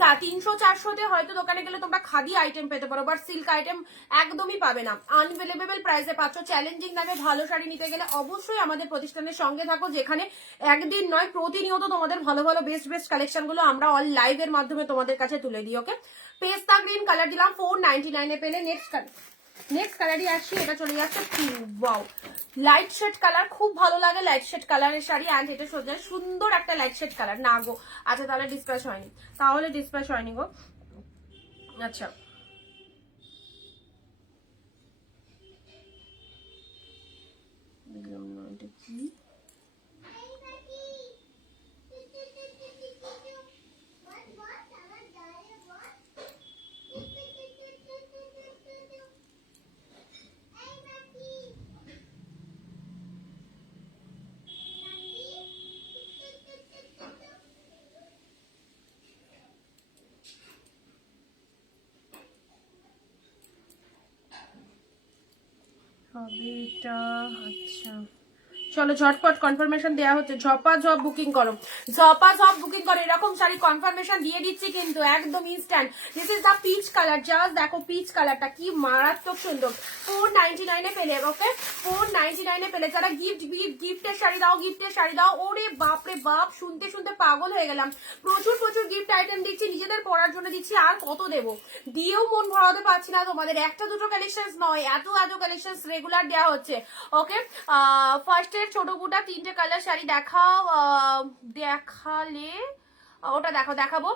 300-400-তে হয়তো দোকানে গেলে তোমরা খাদি আইটেম পেতে পারো, বাট সিল্ক আইটেম একদমই পাবে না। আনভেলেবেল প্রাইসে পাচ্ছ। চ্যালেঞ্জিং দামে ভালো শাড়ি নিতে গেলে অবশ্যই আমাদের প্রতিষ্ঠানের সঙ্গে থাকো, যেখানে একদিন নয় প্রতিনিয়ত তোমাদের ভালো ভালো বেস্ট বেস্ট কালেকশন গুলো আমরা অল লাইভের মাধ্যমে তোমাদের কাছে তুলে দিই। ওকে, পেস্তা গ্রিন কালার দিলাম 499 পেলে। নেক্সট কালারই আসছি, এটা চলে যাচ্ছে pink. Wow, light shade colour, খুব ভালো লাগে লাইট শেড কালারের শাড়ি। অ্যান্ড এটা সোজা সুন্দর একটা লাইট শেড কালার। না গো, আচ্ছা, তাহলে ডিসপ্যাচ হয়নি গো। আচ্ছা, এটা কি? হবে এটা। আচ্ছা, চলো ঝটপট কনফার্মেশন দেওয়া হচ্ছে, ঝপাঝপ বুকিং করো, ঝপাঝপ বুকিং করো। এরকম শাড়ি কনফার্মেশন দিয়ে দিচ্ছি কিন্তু একদম instant. This is the peach colour, just দেখো পিচ কালারটা কি মারাত্মক সুন্দর। 499 পেলে, ওকে 499 পেলে। যারা গিফটের শাড়ি দাও, গিফটের শাড়ি দাও, ওরে বাপরে বাপ, শুনতে শুনতে পাগল হয়ে গেলাম। প্রচুর প্রচুর গিফট আইটেম দিচ্ছি, নিজেদের পড়ার জন্য দিচ্ছি, আর কত দেবো, দিয়েও মন ভরাতে পারছি না তোমাদের। একটা দুটো কালেকশন নয়, এত এত কালেকশন রেগুলার দেওয়া হচ্ছে। ওকে, ফার্স্টের ছোট বুটা 3টে কালার শাড়ি দেখাও, দেখালে ওটা দেখাবো।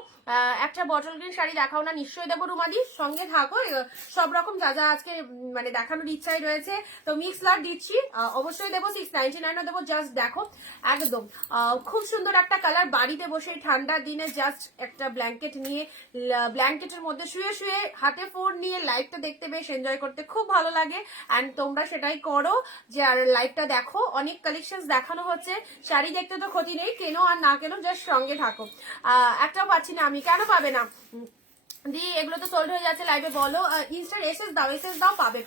একটা বটল গ্রিন শাড়ি দেখাও না, নিশ্চয়ই দেবো রুমাদি, সঙ্গে থাকো। সব রকম যা যা আজকে মানে দেখানোর ইচ্ছাই রয়েছে, তো মিক্স লাট দিচ্ছি, অবশ্যই দেবো। 699 দেবো, জাস্ট দেখো একদম খুব সুন্দর একটা কালার। বাড়িতে বসে ঠান্ডার দিনে জাস্ট একটা ব্ল্যাঙ্কেট নিয়ে, ব্ল্যাঙ্কেটের মধ্যে শুয়ে শুয়ে হাতে ফোন নিয়ে লাইভটা দেখতে বেশ এনজয় করতে খুব ভালো লাগে। অ্যান্ড তোমরা সেটাই করো, যে আর লাইভটা দেখো, অনেক কালেকশন দেখানো হচ্ছে। শাড়ি দেখতে তো ক্ষতি নেই, কেনো আর না কেনো, জাস্ট সঙ্গে থাকো। একটাও পাচ্ছি না আমি, কেন পাবে না দি, এগুলো তো সোল্ড হয়ে যাচ্ছে লাইভে, বলো ইনস্টার এসএস দাও, পাবে।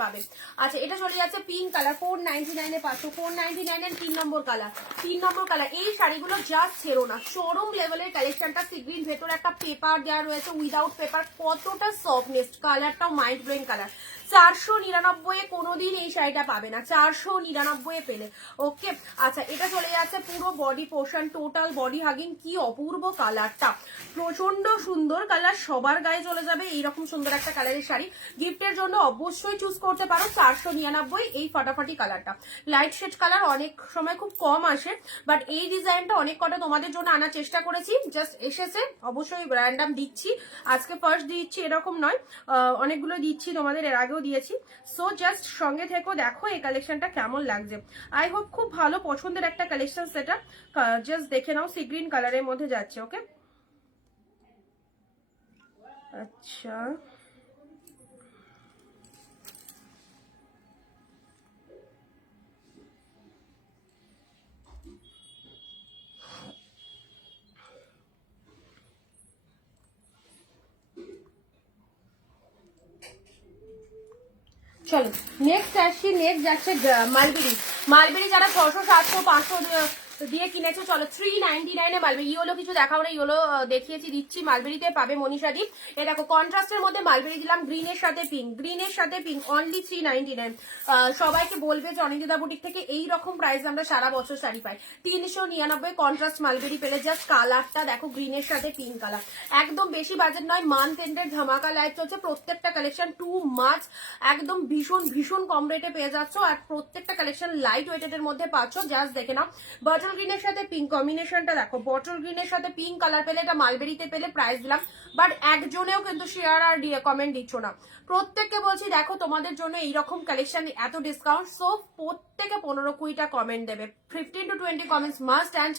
আচ্ছা, এটা চলে যাচ্ছে পিঙ্ক কালার, 499 পাচ্ছ, 499 এর 3 নম্বর কালার। এই শাড়িগুলো জাস্ট ছেড়ো না, শোরুম লেভেলের কালেকশনটা। সি গ্রিন, ভেতরে একটা পেপার দেওয়া রয়েছে, উইদাউট পেপার, কতটা সফটনেস, কালারটাও মাইন্ড ব্লোয়িং কালার। 499 কোনোদিন এই শাড়িটা পাবে না, 499 পেলে। ওকে, আচ্ছা, এটা চলে যাচ্ছে পুরো body portion, total body hugging, কি অপূর্ব কালারটা, প্রচন্ড সুন্দর কালার, সবার গায়ে চলে যাবে এইরকম সুন্দর একটা কালারের শাড়ি। গিফটের জন্য অবশ্যই চুজ করতে পারো 499 এই ফাটাফাটি কালারটা। লাইট শেড কালার অনেক সময় খুব কম আসে, বাট এই ডিজাইনটা অনেক কটা তোমাদের জন্য আনার চেষ্টা করেছি, জাস্ট এসেছে, অবশ্যই র্যান্ডাম দিচ্ছি, আজকে ফার্স্ট দিচ্ছি এরকম নয়, অনেকগুলো দিচ্ছি তোমাদের, এর আগেও দিয়েছি। সো জাস্ট সঙ্গে থেকো, দেখো এই কালেকশনটা কেমন লাগছে। আই হোপ খুব ভালো পছন্দের একটা কালেকশন সেটা, জাস্ট দেখে নাও, সি গ্রিন কালারের মধ্যে যাচ্ছে। ওকে, আচ্ছা, চলো নেক্সট আসি। নেক্সট যাচ্ছে মালবেরি যারা 600 700 500 দিয়ে কিনেছো, চলো 399 মালবেরি। ইয়েলো কিছু দেখাও না, ইয়েলো দেখিয়েছি, দিচ্ছি, মালবেরিতে পাবে মনীষা দি। এ দেখো কন্ট্রাস্টের মধ্যে মালবেরি দিলাম, গ্রিনের সাথে পিঙ্ক, অনলি 399। সবাইকে বলবে যে অনিন্দিতা বুটিক থেকে এইরকম প্রাইস আমরা সারা বছর শাড়ি পাই। 399 কন্ট্রাস্ট মালবেরি পেলে, জাস্ট কালারটা দেখো, গ্রিনের সাথে পিঙ্ক কালার, একদম বেশি বাজেট নয়, মান্থ এন্ডের ধামাকা লাইভ চলছে, প্রত্যেকটা কালেকশন টু মাচ একদম ভীষণ ভীষণ কম রেটে পেয়ে যাচ্ছ, আর প্রত্যেকটা কালেকশন লাইট ওয়েটেড এর মধ্যে পাচ্ছ। জাস্ট দেখে নাও, বটল গ্রিনের সাথে পিঙ্ক কম্বিনেশনটা দেখো, বটল গ্রিনের সাথে পিঙ্ক কালার পেলে, এটা মালবেরিতে পেলে প্রাইস দিলাম, বাট একজনেও কিন্তু শেয়ার আর কমেন্ট দিচ্ছ না। প্রত্যেককে বলছি দেখো তোমাদের জন্য এইরকম কালেকশন, এত ডিসকাউন্ট, সো প্রত্যেকে 15-20টা কমেন্ট দেবে, 15 to 20 comments must, and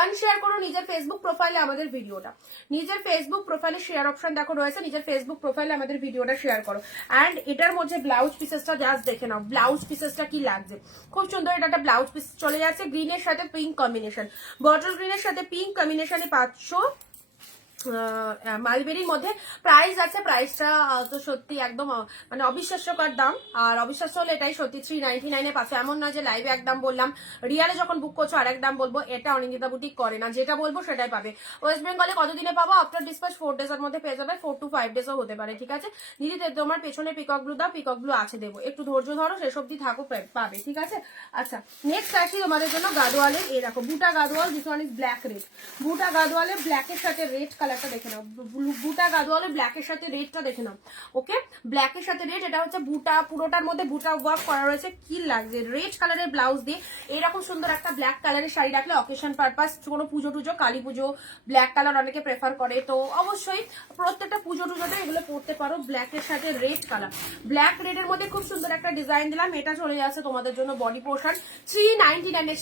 1 share করো নিজের ফেসবুক প্রোফাইলে আমাদের ভিডিওটা, নিজের ফেসবুক প্রোফাইলে শেয়ার অপশন দেখো রয়েছে, নিজের ফেসবুক প্রোফাইলে আমাদের ভিডিওটা শেয়ার করো। অ্যান্ড এটার মধ্যে ব্লাউজ পিসেসটা জাস্ট দেখে নাও, ব্লাউজ পিসেসটা কি লাগছে, খুব সুন্দর। এটা একটা ব্লাউজ পিস চলে যাচ্ছে গ্রিনের সাথে পিঙ্ক কম্বিনেশন, বটল গ্রিনের সাথে পিঙ্ক কম্বিনেশনে পাচ্ছ মালবেরির মধ্যে। প্রাইস আছে, প্রাইসটা তো সত্যি একদম মানে অবিশ্বাস্যকর দাম, আর অবিশ্বাস্য হলে এটাই সত্যি 399 পাচ্ছে। এমন নয় যে লাইভে এক দাম বললাম, রিয়ালে যখন বুক করছো আর এক দাম বলবো, এটা অনিন্দিতা বুটিক করে না, যেটা বলবো সেটাই পাবে। ওয়েস্ট বেঙ্গলে কতদিনে পাবো? আফটার ডিসপ্যাচ 4 ডেজের মধ্যে পেয়ে যাবে, 4 to 5 ডেজও হতে পারে, ঠিক আছে দিদি। তোমার পেছনে পিকক ব্লু দাও, পিকক ব্লু আছে দেবো, একটু ধৈর্য ধরো, শেষ অব্দি থাকো, পাবে, ঠিক আছে। আচ্ছা, নেক্সট আসি তোমাদের জন্য গাদোয়ালের, এই দেখো বুটা Gadwal, this one is black red, বুটা গাদোয়ালে ব্ল্যাকের সাথে রেড কালারটা দেখে নাও, বুটা গাদোয়ালে ব্ল্যাকের সাথে রেডটা দেখে নাও। ওকে, ব্ল্যাকের সাথে রেড, এটা হচ্ছে বুটা, পুরোটার মধ্যে বুটা ওয়ার্ক করা রয়েছে, কি লাগছে, রেড কালারের ব্লাউজ দিয়ে এরকম সুন্দর একটা ব্ল্যাক কালারের শাড়ি রাখলে অকেশন পারপাস, কোনো পুজো টুজো, কালী পুজো, ব্ল্যাক কালার অনেকে প্রেফার করে, তো অবশ্যই প্রত্যেকটা পুজো টুজোতে এগুলো পরতে পারো। ব্ল্যাকের সাথে রেড কালার, ব্ল্যাক রেডের মধ্যে খুব সুন্দর একটা ডিজাইন দিলাম, এটা চলে যাচ্ছে তোমাদের জন্য বডি পোর্শন 399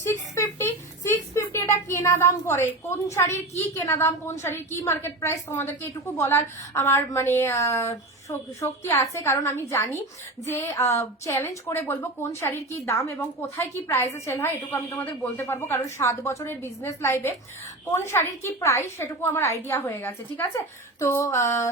650 এটা কেনা দাম করে, কোন শাড়ির কি কেনা দাম, কোন শাড়ির কি মার্কেট প্রাইস, তোমাদেরকে এটুকু বলার আমার মানে শক্তি আছে, কারণ আমি জানি যে চ্যালেঞ্জ করে বলবো কোন শাড়ির কি দাম এবং কোথায় কি প্রাইসে সেল হয়, এটুকু আমি তোমাদের বলতে পারবো, কারণ 7 বছরের বিজনেস লাইফে কোন শাড়ির কি প্রাইস সেটুকু আমার আইডিয়া হয়ে গেছে। ঠিক আছে, তো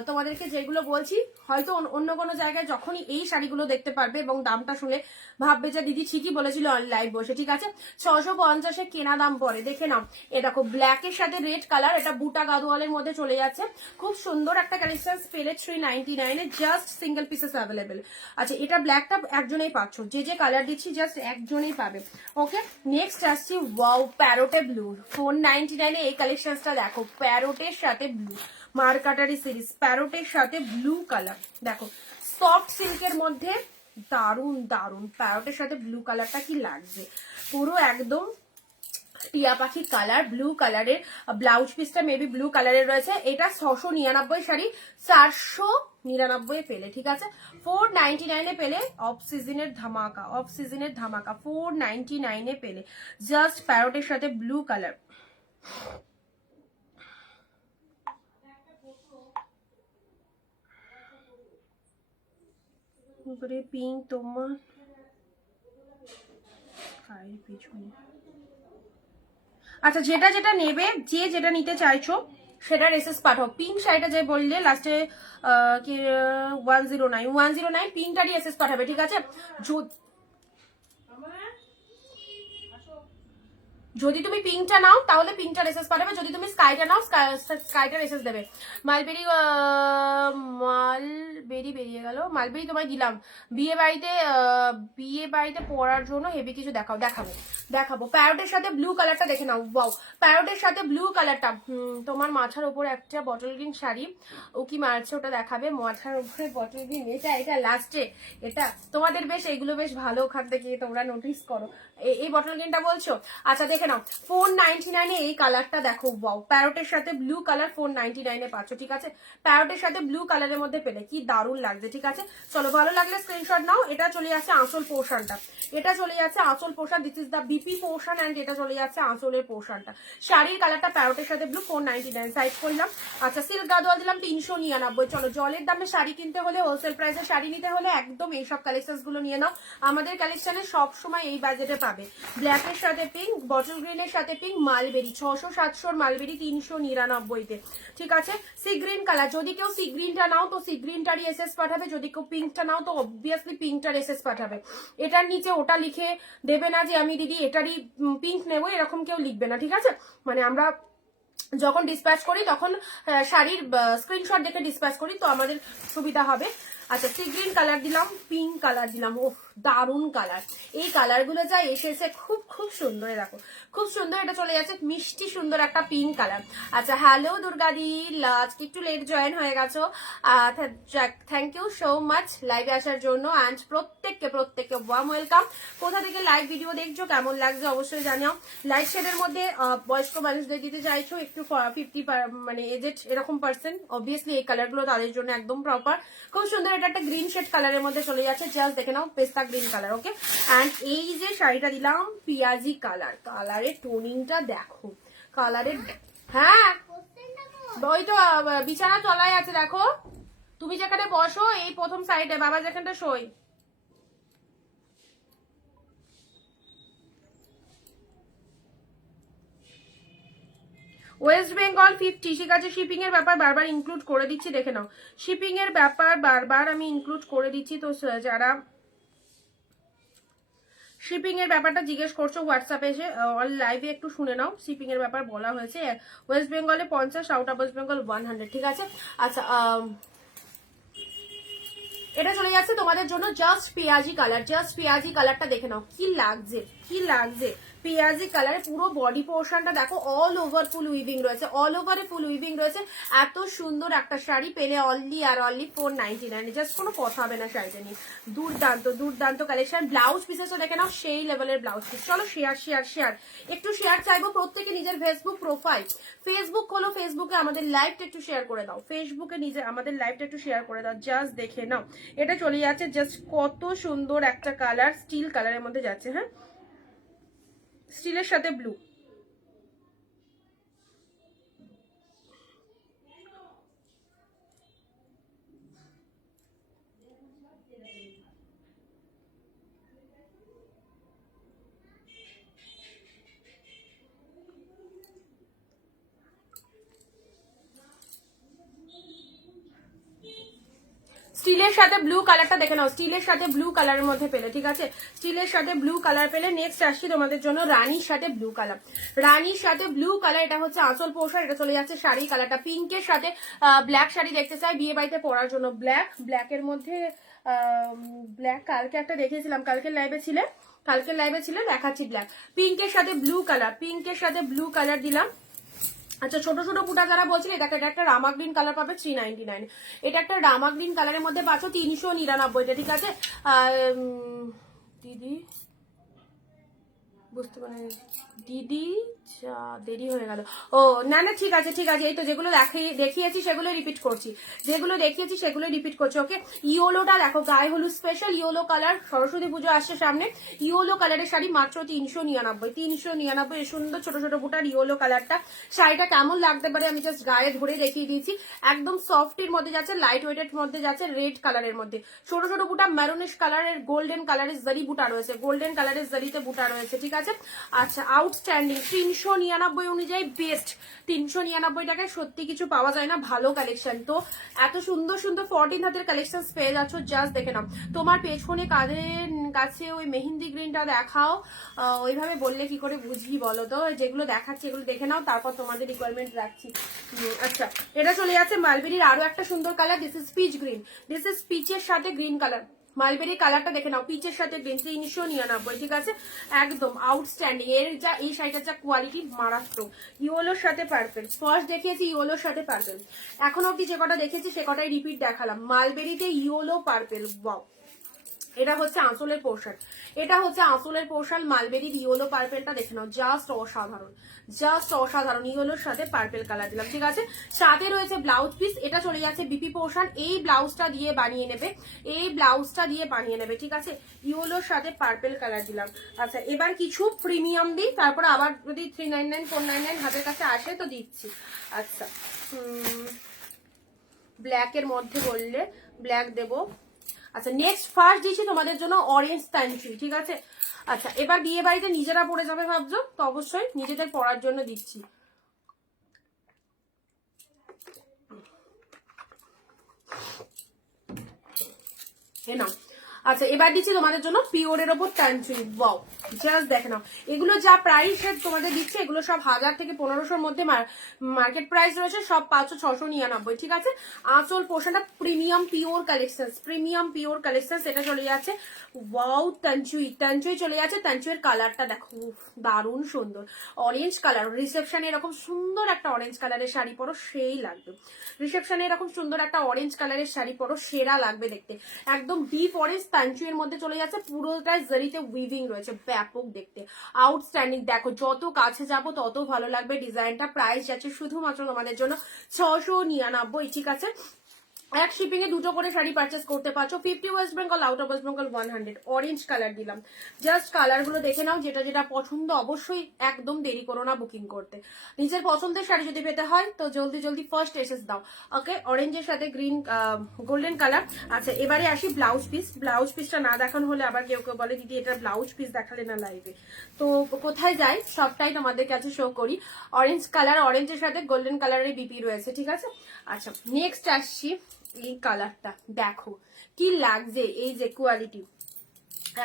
তোমাদেরকে যেগুলো বলছি হয়তো অন্য কোনো জায়গায় যখনই এই শাড়িগুলো দেখতে পারবে এবং দামটা শুনে ভাববে যে দিদি ঠিকই বলেছিল লাইভ বসে। ঠিক আছে, 650 কেনা দাম পড়ে, দেখে নাও। এ দেখো ব্ল্যাকের সাথে রেড কালার, এটা বুটা গাদোয়ালের মধ্যে চলে যাচ্ছে, খুব সুন্দর একটা কালেকশন। পেলে 399 জাস্ট সিঙ্গেল পিসেস অ্যাভেলেবেল। আচ্ছা, এটা ব্ল্যাকটা একজনেই পাচ্ছ, যে কালার দিচ্ছি জাস্ট একজনেই পাবে। ওকে, নেক্সট আসছি ওয়াও প্যারোটে ব্লু, 499 এই কালেকশনটা দেখো, প্যারোটের সাথে ব্লু, মার্কাটারি সিরিজ, প্যারোটের সাথে ব্লু কালার, দেখো সফট সিল্কের মধ্যে দারুন দারুন। প্যারোটের সাথে ব্লু কালারটা কি লাগছে, পুরো একদম টিয়া পাখি কালার, ব্লু কালারের ব্লাউজ পিসটা মেবি ব্লু কালারের রয়েছে। এটা 699 শাড়ি 499 পেলে। ঠিক আছে, 499 পেলে, অফ সিজনের ধামাকা, অফ সিজনের ধামাকা 499 পেলে, জাস্ট প্যারোটের সাথে ব্লু কালার। পিঙ্ক তোমার পিছনে। আচ্ছা, যেটা যেটা নেবে, যেটা নিতে চাইছো সেটার এসএস পাঠাও। পিঙ্ক শাড়িটা যে বললে লাস্টে 109 পিঙ্কটারই এসএস পাঠাবে। ঠিক আছে, যদি তুমি পিঙ্কটা নাও তাহলে পিঙ্কটার এসএস পাঠাবে, যদি তুমি স্কাইটা নাও স্কাইটার এসএস দেবে। মালবেরি বেরিয়ে গেল, মালবেরি তোমায় দিলাম। বিয়ে বাড়িতে পরার জন্য হেভি কিছু দেখাবো। প্যারোটের সাথে ব্লু কালারটা দেখে নাও, ওয়াও প্যারোটের সাথে ব্লু কালারটা। তোমার মাথার উপরে একটা বটল গ্রিন শাড়ি, ও কি মারছে ওটা দেখাবে, মাথার উপরে বটল গ্রিন, এটা লাস্টে, এটা তোমাদের বেশ এগুলো বেশ ভালো, ওখান থেকে তোমরা নোটিস করো। এই বটল গ্রিনটা বলছো? আচ্ছা দেখে নাও, 499 এই কালারটা দেখো, ওয়াও প্যারোটের সাথে ব্লু কালার 499 পাচ্ছ। ঠিক আছে, প্যারোটের সাথে ব্লু কালারের মধ্যে পেলে কি দারুণ লাগছে। ঠিক আছে, চলো ভালো লাগলে স্ক্রিনশট নাও। এটা চলে যাচ্ছে আঁচল পোর্শনটা, এটা চলে যাচ্ছে আঁচল portion, this is the BP portion and এটা চলে যাচ্ছে আঁচলের পোর্শনটা। শাড়ির কালারটা প্যারোটের সাথে ব্লু, 499 সাইড করলাম। আচ্ছা, সিল্ক গাদোয়াল দিলাম 399। চলো, জলের দামে শাড়ি কিনতে হলে, হোলসেল প্রাইসে শাড়ি নিতে হলে একদম এইসব কালেকশন গুলো নিয়ে নাও। আমাদের কালেকশনে সবসময় এই বাজেটে পাবে। ব্ল্যাকের সাথে পিঙ্ক, বটল গ্রিনের সাথে পিঙ্ক, মালবেরি 600-700 মালবেরি 399-তে। ঠিক আছে, সি গ্রিন কালার, যদি কেউ সি গ্রিনটা নাও তো সি গ্রিনটারই এসএস পাঠাবে, যদি কেউ পিঙ্কটা নাও তো অবভিয়াসলি পিঙ্কটার এসএস পাঠাবে। এটার নিচে ওটা লিখে দেবে না যে আমি দিদি এটারই পিঙ্ক নেবো, এরকম কেউ লিখবে না। ঠিক আছে, মানে আমরা যখন ডিসপ্যাচ করি তখন শাড়ির স্ক্রিনশট দেখে ডিসপ্যাচ করি, তো আমাদের সুবিধা হবে। আচ্ছা, সি গ্রিন কালার দিলাম, পিঙ্ক কালার দিলাম, ও দারুন কালার। এই কালার গুলো যা এসেছে খুব খুব সুন্দর, দেখো খুব সুন্দর। এটা চলে যাচ্ছে মিষ্টি সুন্দর একটা পিঙ্ক কালার। আচ্ছা, হ্যালো দুর্গাদি, আজকে একটু লেট জয়েন হয়ে গেছো, থ্যাংক ইউ সো মাচ লাইভে আসার জন্য, অ্যান্ড প্রত্যেককে ওয়ার্ম ওয়েলকাম। কোথা থেকে লাইভ ভিডিও দেখছো, কেমন লাগছে অবশ্যই জানাও। লাইট শেডের মধ্যে বয়স্ক মানুষদের দিতে চাইছো, একটু 50 মানে এজেড এরকম পার্সন, অবভিয়াসলি এই কালার গুলো তাদের জন্য একদম প্রপার, খুব সুন্দর। এটা একটা গ্রিন শেড কালারের মধ্যে চলে যাচ্ছে, জাস্ট দেখে নাও, পেস্তা গ্রিন কালার। ওকে, অ্যান্ড এই যে শাড়িটা দিলাম পিয়াজি কালার, কালারের টোনিংটা দেখো, কালারের, হ্যাঁ ওই তো বিছানা চলাই আছে, দেখো তুমি যেখানে বসো এই প্রথম সাইডে, বাবা যেখানটা শোয়। West Bengal 50। ঠিক আছে, শিপিং এর ব্যাপার বারবার ইনক্লুড করে দিচ্ছি, দেখে নাও শিপিং এর ব্যাপার বারবার আমি ইনক্লুড করে দিচ্ছি। তো যারা শিপিং এর ব্যাপারটা জিজ্ঞেস করছো হোয়াটসঅ্যাপে এসে অল লাইভে একটু শুনে নাও, শিপিং এর ব্যাপার বলা হয়েছে। ওয়েস্ট বেঙ্গলে 50, আউট অফ ওয়েস্ট বেঙ্গল 100। ঠিক আছে, আচ্ছা এটা চলে যাচ্ছে তোমাদের জন্য জাস্ট পেঁয়াজি কালার, জাস্ট পেঁয়াজি কালারটা দেখে নাও, কি লাগছে পেঁয়াজি কালারে। পুরো বডি পোর্শনটা দেখো, অল ওভার ফুল উইভিং রয়েছে, অল ওভারে ফুল উইভিং রয়েছে। এত সুন্দর একটা শাড়ি পেলে অনলি আর অনলি 499, জাস্ট কোনো কথা হবে না শাড়িটা নিয়ে। দুর্দান্ত কালেকশন। ব্লাউজ পিসেসও দেখে নাও, সেই লেভেলের ব্লাউজ পিস। চলো শেয়ার একটু শেয়ার চাইবো প্রত্যেকে। নিজের ফেসবুক প্রোফাইল, ফেসবুক হলো, ফেসবুকে আমাদের লাইভটা একটু শেয়ার করে দাও, ফেসবুকে আমাদের লাইভটা একটু শেয়ার করে দাও, জাস্ট দেখে নাও। এটা চলে যাচ্ছে জাস্ট কত সুন্দর একটা কালার, স্টিল কালারের মধ্যে যাচ্ছে, হ্যাঁ স্টিলের সাথে ব্লু। স্টিলের সাথে ব্লু কালারটা দেখে নাও, স্টিলের সাথে ব্লু কালারের মধ্যে পেলে, ঠিক আছে, স্টিলের সাথে ব্লু কালার পেলে। নেক্সট আসছি তোমাদের জন্য রানীর সাথে ব্লু কালার, রানীর সাথে ব্লু কালার, এটা হচ্ছে আঁচল পোর্শন, এটা চলে যাচ্ছে শাড়ি কালারটা। পিঙ্কের সাথে ব্ল্যাক শাড়ি দেখতে চাই বিয়ে বাড়িতে পরার জন্য, ব্ল্যাকের মধ্যে ব্ল্যাক কালকে একটা দেখিয়েছিলাম, কালকের লাইভে ছিলে দেখাচ্ছি ব্ল্যাক। পিঙ্কের সাথে ব্লু কালার, পিঙ্কের সাথে ব্লু কালার দিলাম। আচ্ছা, ছোট ছোট বুটা যারা বলছিল, এটা একটা রামা গ্রিন কালার পাবে 399, এটা একটা রামা গ্রিন কালারের মধ্যে পাচ্ছ 399, ঠিক আছে। দিদি বুঝতে পারি দিদি, দেরি হয়ে গেল। ও না না, ঠিক আছে ঠিক আছে, এই তো যেগুলো দেখিয়েছি সেগুলো রিপিট করছি, ওকে। ইয়োলোটা দেখো, গায়ে হলুদ স্পেশাল ইয়োলো কালার, সরস্বতী পুজো আসছে সামনে, ইয়োলো কালারের শাড়ি মাত্র 399, সুন্দর ছোট ছোট বুটার ইয়োলো কালারটা। শাড়িটা কেমন লাগতে পারে আমি জাস্ট গায়ে ধরে দেখিয়ে দিয়েছি। একদম সফটের মধ্যে যাচ্ছে, লাইট ওয়েটের মধ্যে যাচ্ছে, রেড কালারের মধ্যে ছোট ছোট বুটা, ম্যারুনিশ কালারের, গোল্ডেন কালারের জারি বুটা রয়েছে, গোল্ডেন কালারের জারিতে বুটা রয়েছে, ঠিক আছে। আচ্ছা, আউটস্ট্যান্ডিং, 399 অনুযায়ী বেস্ট, 399 টাকায় সত্যি কিছু পাওয়া যায় না, ভালো কালেকশন। তো এত সুন্দর সুন্দর 14 হাতের কালেকশন পেয়ে যাচ্ছ, জাস্ট দেখে নাও। তোমার পেছনে কাদের কাছে ওই মেহেন্দি গ্রিনটা দেখাও, ওইভাবে বললে কি করে বুঝি বলো তো, যেগুলো দেখাচ্ছি এগুলো দেখে নাও, তারপর তোমাদের রিকোয়ারমেন্ট রাখছি। আচ্ছা, এটা চলে যাচ্ছে মালবেরির আরো একটা সুন্দর colour, this is peach green, this is পিচের সাথে গ্রিন কালার, মালবেরি কালারটা দেখে নাও, পিচের সাথে গ্রিন, 399, ঠিক আছে, একদম আউটস্ট্যান্ডিং। এই শাড়িটার যা কোয়ালিটি মারাত্মক। ইয়োলোর সাথে পার্পেল, ফার্স্ট দেখিয়েছি ইয়োলোর সাথে পার্পেল, এখন অব্দি যে কটা দেখেছি সে কটাই রিপিট দেখালাম। মালবেরিতে ইয়োলো পার্পেল, ওয়াও। এটা হচ্ছে আঁচলের পোর্শন, মালবেরির ইয়েলো পার্পেলটা দেখে নাও, জাস্ট অসাধারণ, ইয়েলোর সাথে পার্পেল কালার দিলাম, ঠিক আছে। সাথে রয়েছে ব্লাউজ পিস, এটা চলে যাচ্ছে বিপি পোর্শন, এই ব্লাউজটা দিয়ে বানিয়ে নেবে, ঠিক আছে, ইয়েলোর সাথে পার্পেল কালার দিলাম। আচ্ছা, এবার কিছু প্রিমিয়াম দিই, তারপরে আবার যদি 399 499 হাতের কাছে আসে তো দিচ্ছি। আচ্ছা, ব্ল্যাকের মধ্যে বললে ব্ল্যাক দেবো। আচ্ছা, নেক্সট ফার্স্ট দিচ্ছি তোমাদের জন্য অরেঞ্জ প্যান্ট্রি, ঠিক আছে। আচ্ছা, এবার বিয়ে বাড়িতে নিজেরা পরে যাবে ভাবছো তো, অবশ্যই নিজেদের পরার জন্য দিচ্ছি। না, আচ্ছা, এবার দিচ্ছি তোমাদের জন্য পিওরের ওপর ট্যানচুরি, ওয়াও, জাস্ট দেখে নাও। এগুলো যা প্রাইস তোমাদের দিচ্ছে, এগুলো সব 1000 থেকে 1500-র মধ্যে মার্কেট প্রাইস রয়েছে, সব 500-699, ঠিক আছে। আঁচল পোর্শনটা প্রিমিয়াম পিওর কালেকশন, এটা চলে যাচ্ছে, ওয়াও, ট্যানচুই চলে যাচ্ছে। ট্যানচুইয়ের কালারটা দেখো, দারুণ সুন্দর, অরেঞ্জ কালার। রিসেপশনে এরকম সুন্দর একটা অরেঞ্জ কালারের শাড়ি পরো, সেই লাগবে। রিসেপশনে এরকম সুন্দর একটা অরেঞ্জ কালারের শাড়ি পরো, সেরা লাগবে দেখতে। একদম ডিপ অরেঞ্জ প্যান্টুয়ের মধ্যে চলে যাচ্ছে, পুরোটাই জারিতে উইভিং রয়েছে, ব্যাপক দেখতে, আউটস্ট্যান্ডিং। দেখো, যত কাছে যাব তত ভালো লাগবে ডিজাইনটা। প্রাইস যাচ্ছে শুধুমাত্র তোমাদের জন্য 699, ঠিক আছে। এক শিপিং এ দুটো করে শাড়ি পারচেস করতে পারছো। 50 West Bengal, out of West Bengal 100। Orange colour দিলাম, জাস্ট কালার গুলো দেখে নাও, যেটা যেটা পছন্দ অবশ্যই একদম দেরি করো না বুকিং করতে। নিজের পছন্দের শাড়ি যদি পেতে হয় তো জলদি ফার্স্ট এসএস দাও, ওকে। অরেঞ্জের সাথে গ্রিন, গোল্ডেন কালার। আচ্ছা, এবারে আসি ব্লাউজ পিসটা না দেখানো হলে আবার কেউ কেউ বলে দিদি এটা ব্লাউজ পিস দেখালে না লাইভে, তো কোথায় যাই সবটাই তোমাদের কাছে শো করি। অরেঞ্জ কালার, অরেঞ্জের সাথে গোল্ডেন কালারের বিপি রয়েছে, ঠিক আছে। আচ্ছা, নেক্সট আসছি, এই কালারটা দেখো কি লাগছে, এই যে কোয়ালিটি,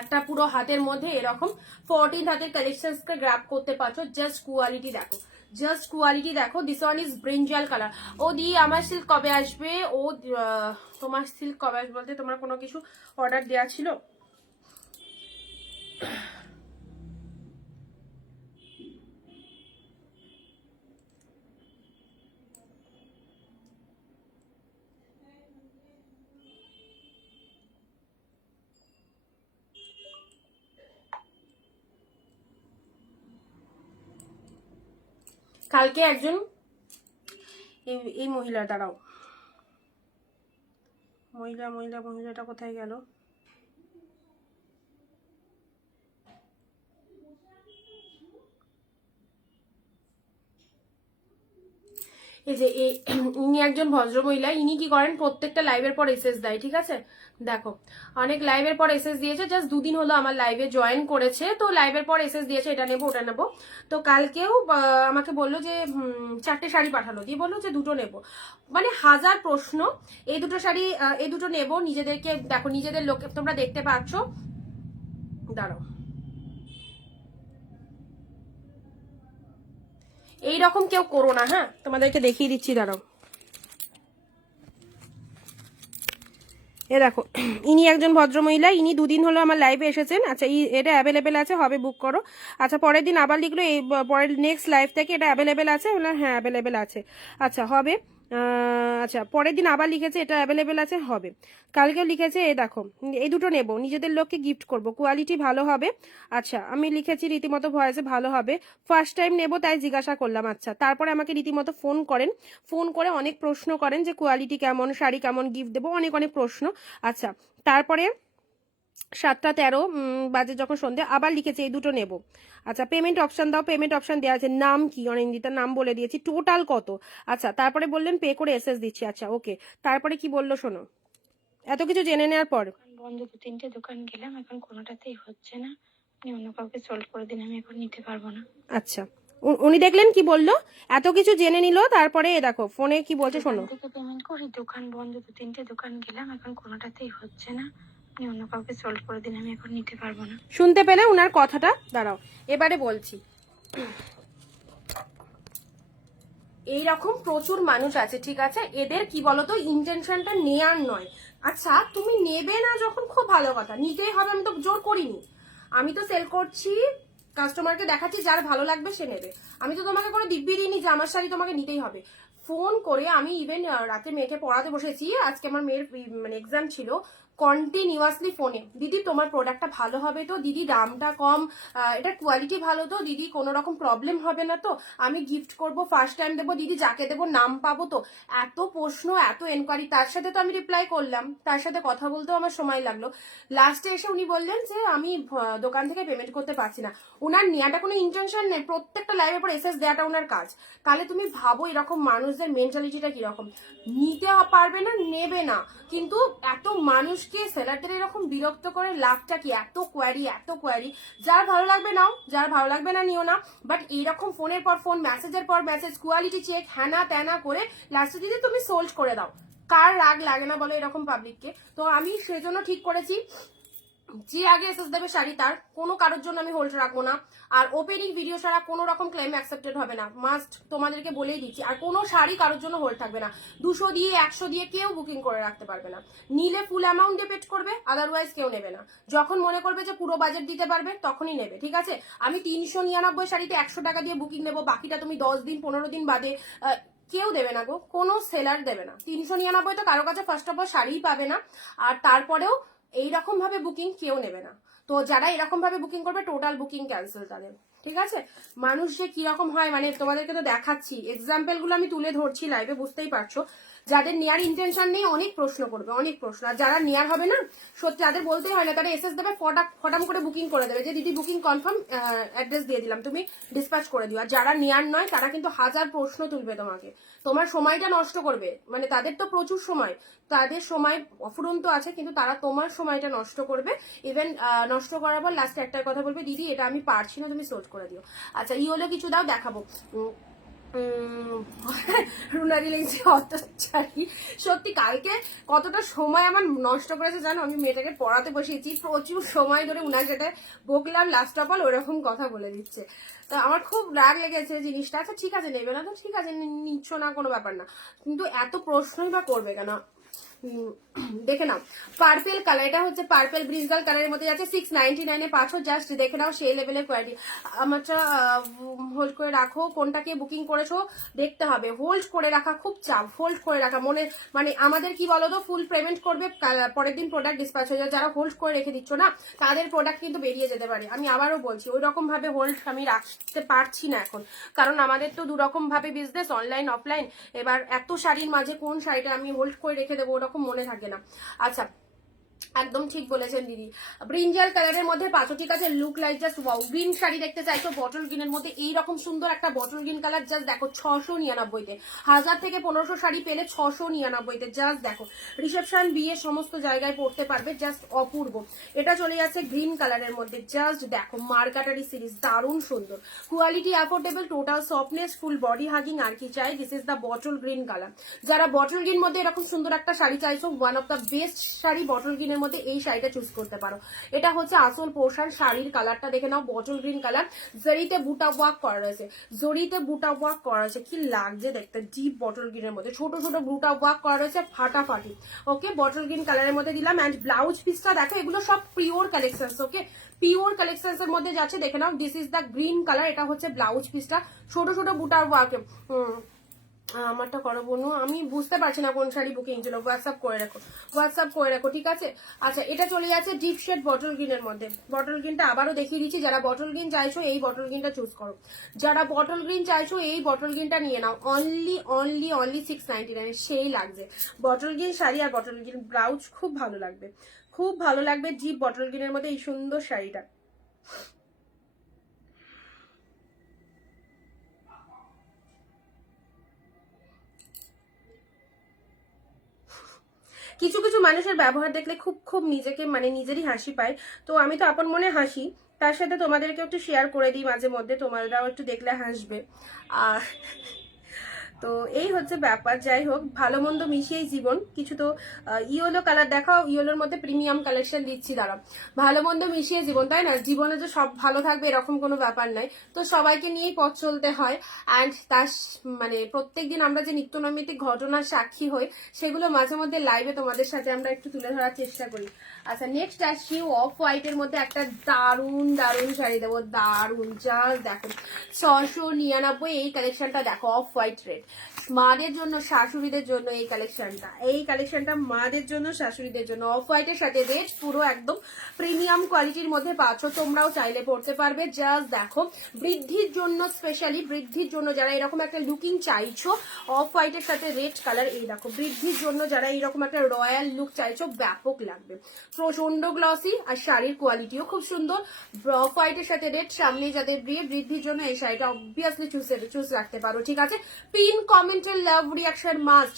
একটা পুরো হাতের মধ্যে এরকম 14 হাতের কালেকশনস কে গ্র্যাব করতে পারছো, জাস্ট কোয়ালিটি দেখো। This one is brinjal colour. ও দি, আমার সিল্ক কবে আসবে? তোমার সিল্ক কবে আসবে বলতে তোমার কোনো কিছু অর্ডার দেওয়া ছিল? কালকে একজন, এই মহিলা, দাঁড়াও, মহিলাটা কোথায় গেল? এই যে ইনি একজন ভদ্রমহিলা, ইনি কি করেন প্রত্যেকটা লাইভের পর এসএস দেয়, ঠিক আছে? দেখো অনেক লাইভের পর এসএস দিয়েছে, জাস্ট 2 দিন হলো আমার লাইভে জয়েন করেছে, তো লাইভের পর এসএস দিয়েছে এটা নেবো ওটা নেবো। তো কালকেও আমাকে বললো যে 4টে শাড়ি পাঠালো, দিয়ে বললো যে 2টো নেবো। মানে হাজার প্রশ্ন। এই 2টো শাড়ি এই 2টো নেবো, নিজেদেরকে দেখো নিজেদের লোকে তোমরা দেখতে পাচ্ছ। দাঁড়াও, এইরকম কেউ করো না, হ্যাঁ তোমাদেরকে দেখিয়ে দিচ্ছি, দাঁড়াও। এ দেখো ইনি একজন ভদ্রমহিলা, ইনি 2 দিন হলো আমার লাইভে এসেছেন। আচ্ছা এটা অ্যাভেলেবেল আছে, হবে বুক করো। আচ্ছা পরের দিন আবার লিখলো এই পরের নেক্সট লাইভ থেকে এটা অ্যাভেলেবেল আছে, বললাম হ্যাঁ অ্যাভেলেবেল আছে। আচ্ছা হবে। আচ্ছা পরের দিন আবার লিখেছে এটা অ্যাভেলেবেল আছে, হবে। কালকেও লিখেছে এই দেখো এই 2টো নেবো, নিজেদের লোককে গিফট করব, কোয়ালিটি ভালো হবে। আচ্ছা আমি লিখেছি রীতিমতো ভয়েসে ভালো হবে, ফার্স্ট টাইম নেবো তাই জিজ্ঞাসা করলাম। আচ্ছা তারপরে আমাকে রীতিমতো ফোন করেন, ফোন করে অনেক প্রশ্ন করেন যে কোয়ালিটি কেমন, শাড়ি কেমন, গিফট দেবো, অনেক অনেক প্রশ্ন। আচ্ছা তারপরে 7টা 13 বাজে যখন সন্ধ্যে আবার লিখেছে এই 2টো নেবো। আচ্ছা পেমেন্ট অপশন দাও, পেমেন্ট অপশন দেওয়া আছে, নাম কি অনিন্দিতার নাম বলে দিয়েছি, টোটাল কত। আচ্ছা তারপরে বললেন পে করে এসএস দিচ্ছি। আচ্ছা ওকে, তারপরে কি বললো শোনো, এত কিছু জেনে নেওয়ার পর বন্ধ 2-3টে দোকান গেলাম, এখন কোনোটাতেই হচ্ছে না, আপনি অন্য কাউকে সোল্ড করে দিন, আমি এখন নিতে পারবো না। আচ্ছা উনি দেখলেন কি বললো, এত কিছু জেনে নিল, তারপরে দেখো ফোনে কি বলছে শোনো। দোকান থেকে পেমেন্ট করি, দোকান বন্ধ, 2-3টে দোকান গেলাম, এখন কোনোটাতেই হচ্ছে না, আপনি অন্য কাউকে সোল্ড করে দিন, আমি এখন নিতে পারবো না। শুনতে পেলে উনার কথাটা? দাঁড়াও এবারে বলছি। এইরকম প্রচুর মানুষ আছে, ঠিক আছে? এদের কি বলতো ইন্টেনশনটা নেয়ার নয়। আচ্ছা তুমি নেবে না যখন, খুব ভালো কথা, নিতেই হবে, আমি তো জোর করিনি। আমি তো সেল করছি, কাস্টমারকে দেখাচ্ছি যার ভালো লাগবে সে নেবে। আমি তো তোমাকে কোনো দিব্যি দিইনি যে আমার শাড়ি তোমাকে নিতেই হবে। ফোন করে আমি ইভেন রাতে মেয়েকে পড়াতে বসেছি, আজকে আমার মেয়ের মানে এক্সাম ছিল, কন্টিনিউয়াসলি ফোনে, দিদি তোমার প্রোডাক্টটা ভালো হবে তো, দিদি দামটা কম, এটা কোয়ালিটি ভালো তো, দিদি কোনো রকম প্রবলেম হবে না তো, আমি গিফট করব, ফার্স্ট টাইম দেবো, দিদি যাকে দেবো নাম পাবো তো। এত প্রশ্ন, এত এনকোয়ারি, তার সাথে তো আমি রিপ্লাই করলাম, তার সাথে কথা বলতেও আমার সময় লাগলো। লাস্টে এসে উনি বললেন যে আমি দোকান থেকে পেমেন্ট করতে পারছি না। উনার নেওয়াটা কোনো ইন্টেনশন নেই, প্রত্যেকটা লাইভের পর এসএস দেওয়াটা উনার কাজ। তাহলে তুমি ভাবো এরকম মানুষদের মেন্টালিটিটা কিরকম, নিতে পারবে না, নেবে না, কিন্তু এত মানুষকে সেলারদের এরকম বিরক্ত করে লাভটা কি? এত কোয়ারি, এত কোয়ারি, যার ভালো লাগবে নাও, যার ভালো লাগবে না নিও না। বাট এইরকম ফোনের পর ফোন, মেসেজের পর মেসেজ, কোয়ালিটি চেক, হ্যানা ত্যানা করে লাস্টে যদি তুমি সোল্ড করে দাও, কার রাগ লাগে না বলো এরকম পাবলিককে? তো আমি সেজন্য ঠিক করেছি যে আগে এসএস দেবে শাড়ি তার, কোনো কারোর জন্য আমি হোল্ড রাখবো না। আর ওপেনিং ভিডিও ছাড়া কোনো রকম ক্লেম অ্যাকসেপ্টেড হবে না, মাস্ট তোমাদেরকে বলেই দিচ্ছি। আর কোনো শাড়ি কারোর জন্য হোল্ড থাকবে না, 200 দিয়ে 100 দিয়ে কেউ বুকিং করে রাখতে পারবে না। নিলে ফুল অ্যামাউন্ট দিয়ে পেড করবে, আদারওয়াইজ কেউ নেবে না। যখন মনে করবে যে পুরো বাজেট দিতে পারবে তখনই নেবে, ঠিক আছে? আমি 399 শাড়িতে 100 টাকা দিয়ে বুকিং নেবো, বাকিটা তুমি 10 দিন 15 দিন বাদে কেউ দেবে না গো, কোনো সেলার দেবে না। 399 তো কারো কাছে ফার্স্ট অফ অল শাড়িই পাবে না, আর তারপরেও এইরকম ভাবে বুকিং কেউ নেবে না। তো যারা এরকম ভাবে বুকিং করবে টোটাল বুকিং ক্যান্সেল তাদের, ঠিক আছে? মানুষ যে কিরকম হয়, মানে তোমাদেরকে তো দেখাচ্ছি, এক্সাম্পল গুলো আমি তুলে ধরছি লাইভে, বুঝতেই পারছো। যাদের নেয়ার ইন্টেনশন নেই অনেক প্রশ্ন করবে, অনেক প্রশ্ন। আর যারা নেয়ার হবে না, সত্যি তাদের বলতেই হয় না, তারা এসএস দেবে, ফটাম করে বুকিং করে দেবে যে দিদি বুকিং কনফার্ম, অ্যাড্রেস দিয়ে দিলাম, তুমি ডিসপ্যাচ করে দিও। আর যারা নেয়ার নয় তারা কিন্তু হাজার প্রশ্ন তুলবে তোমাকে, তোমার সময়টা নষ্ট করবে। মানে তাদের তো প্রচুর সময়, তাদের সময় অফুরন্ত আছে, কিন্তু তারা তোমার সময়টা নষ্ট করবে। ইভেন নষ্ট করার পর লাস্টে একটাই কথা বলবে, দিদি এটা আমি পারছি না, তুমি সোল্ড করে দিও। আচ্ছা হলো কিছু দাও, দেখাবো। রুনারি লিখছে অত্যাচারী। সত্যি কালকে কতটা সময় আমার নষ্ট করেছে জানো, আমি মেয়েটাকে পড়াতে বসিয়েছি, প্রচুর সময় ধরে উনার সাথে বকলাম, লাস্ট অফ অল ওরকম কথা বলে দিচ্ছে। তো আমার খুব রাগ লেগেছে জিনিসটা। আচ্ছা ঠিক আছে, নেবে না তো ঠিক আছে, নিচ্ছ না, কোনো ব্যাপার না, কিন্তু এত প্রশ্নই বা করবে কেন? দেখে নাও পার্পেল কালার, এটা হচ্ছে পার্পেল ব্রিজগাল কালারের মধ্যে যাচ্ছে, 699 পাচ্ছ, জাস্ট দেখে নাও সেই লেভেলের কোয়ালিটি। আমারটা হোল্ড করে রাখো, কোনটাকে বুকিং করেছো দেখতে হবে, হোল্ড করে রাখা খুব চাপ, হোল্ড করে রাখা মনে, মানে আমাদের কি বলো তো, ফুল পেমেন্ট করবে, পরের দিন প্রোডাক্ট ডিসপ্যাচ হয়ে যাবে। যারা হোল্ড করে রেখে দিচ্ছ না তাদের প্রোডাক্ট কিন্তু বেরিয়ে যেতে পারে। আমি আবারও বলছি, ওই রকম ভাবে হোল্ড আমি রাখতে পারছি না এখন, কারণ আমাদের তো দুরকম ভাবে বিজনেস, অনলাইন অফলাইন। এবার এত শাড়ির মাঝে কোন শাড়িটা আমি হোল্ড করে রেখে দেবো ওরকম মনে থাকে না। আচ্ছা একদম ঠিক বলেছেন দিদি। ব্রিঞ্জাল কালারের মধ্যে পাঁচও ঠিক আছে, look like just wow. Green sari দেখতে চাইছো বটল গ্রিনের মধ্যে, এইরকম সুন্দর একটা বটল গ্রিন কালার জাস্ট দেখো 699-তে। 1000 থেকে 1500 শাড়ি পেলে 699-তে, জাস্ট দেখো। রিসেপশন, বিয়ে সমস্ত জায়গায় পড়তে পারবে, জাস্ট অপূর্ব। এটা চলে যাচ্ছে গ্রিন কালারের মধ্যে, জাস্ট দেখো মার্কাটারি সিরিজ, দারুণ সুন্দর। Quality affordable, total softness, full body hugging, আর কি চাই। This is the bottle green colour. যারা বটল গ্রিন মধ্যে এরকম সুন্দর একটা শাড়ি চাইছো, ওয়ান অফ দ্য বেস্ট শাড়ি বটল গ্রিনের মধ্যে এই শাড়িটা চুজ করতে পারো। এটা হচ্ছে আসল পোর্শন, শাড়ির কালারটা দেখে নাও, বটল গ্রিন কালার, জরিতে বুটা ওয়ার্ক করা রয়েছে, জরিতে বুটা ওয়ার্ক করা রয়েছে, কি লাগছে দেখতে, ডিপ বটল গ্রিনের মধ্যে ছোট ছোট বুটা ওয়ার্ক করা রয়েছে, ফাটাফাটি। ওকে, বটল গ্রিন কালারের মধ্যে দিলাম। অ্যান্ড ব্লাউজ পিসটা দেখো, এগুলো সব pure collection. Okay, pure collection এর মধ্যে যাচ্ছে, দেখে নাও। This is the green colour, এটা হচ্ছে ব্লাউজ পিসটা, ছোট ছোট বুটার ওয়ার্ক। আমারটা করো বনু, আমি বুঝতে পারছি না কোন শাড়ি বুকিং ছিল। হোয়াটসঅ্যাপ করে রাখো, হোয়াটসঅ্যাপ করে রাখো, ঠিক আছে। আচ্ছা, এটা চলে যাচ্ছে ডিপ শেড বটল গ্রিনের মধ্যে। বটল গ্রিনটা আবারও দেখিয়ে দিচ্ছি, যারা বটল গ্রিন চাইছো এই বটল গ্রিনটা চুজ করো। যারা বটল গ্রিন চাইছো এই বটল গ্রিনটা নিয়ে নাও। অনলি অনলি অনলি 699, সেই লাগছে। বটল গ্রিন শাড়ি আর বটল গ্রিন ব্লাউজ খুব ভালো লাগবে, খুব ভালো লাগবে। ডিপ বটল গ্রিনের মধ্যে এই সুন্দর শাড়িটা। কিছু কিছু মানুষের ব্যবহার দেখলে খুব খুব নিজেকে মানে নিজেরই হাসি পায়। তো আমি তো আপন মনে হাসি, তার সাথে তোমাদেরকে একটু শেয়ার করে দিই মাঝে মধ্যে, তোমরাও একটু দেখলে হাসবে। আর তো এই হচ্ছে ব্যাপার। যাই হোক, ভালো মন্দ মিশিয়েই জীবন। কিছু তো ইয়েলো কালার দেখাও, ইয়েলোর মধ্যে প্রিমিয়াম কালেকশন দিচ্ছি, দাঁড়াও। ভালো মন্দ মিশিয়ে জীবন, তাই না? জীবনে যে সব ভালো থাকবে এরকম কোনো ব্যাপার নাই, তো সবাইকে নিয়েই পথ চলতে হয়। অ্যান্ড তার মানে প্রত্যেকদিন আমরা যে নিত্যনৈমিত্তিক ঘটনার সাক্ষী হই, সেগুলো মাঝে মধ্যে লাইভে তোমাদের সাথে আমরা একটু তুলে ধরার চেষ্টা করি। আচ্ছা, নেক্সট আসছি অফ হোয়াইটের মধ্যে একটা দারুণ দারুণ শাড়ি দেবো, দারুণ। জাস্ট দেখো 699, এই কালেকশনটা দেখো, অফ হোয়াইট রেড। মাদের জন্য, শাশুড়িদের জন্য এই কালেকশনটা, এই কালেকশনটা মাদের জন্য, শাশুড়িদের জন্য। অফ হোয়াইটের সাথে রেড, পুরো একদম প্রিমিয়াম কোয়ালিটির মধ্যে পাচ্ছ, তোমরাও চাইলে পড়তে পারবে। জাস্ট দেখো, বৃদ্ধির জন্য, স্পেশালি বৃদ্ধির জন্য যারা এরকম একটা লুকিং চাইছো, অফ হোয়াইটের সাথে রেড কালার, এই দেখো বৃদ্ধির জন্য যারা এইরকম একটা রয়্যাল লুক চাইছো, ব্যাপক লাগবে। প্রচন্ড গ্লসি, আর শাড়ির কোয়ালিটিও খুব সুন্দর। অফ হোয়াইটের সাথে রেড, সামনে যাদের বিয়ে, বৃদ্ধির জন্য এই শাড়িটা অবভিয়াসলি চুজ রাখতে পারো, ঠিক আছে। পিন কমেন্টের লাভ রিয়াকশন মাস্ট,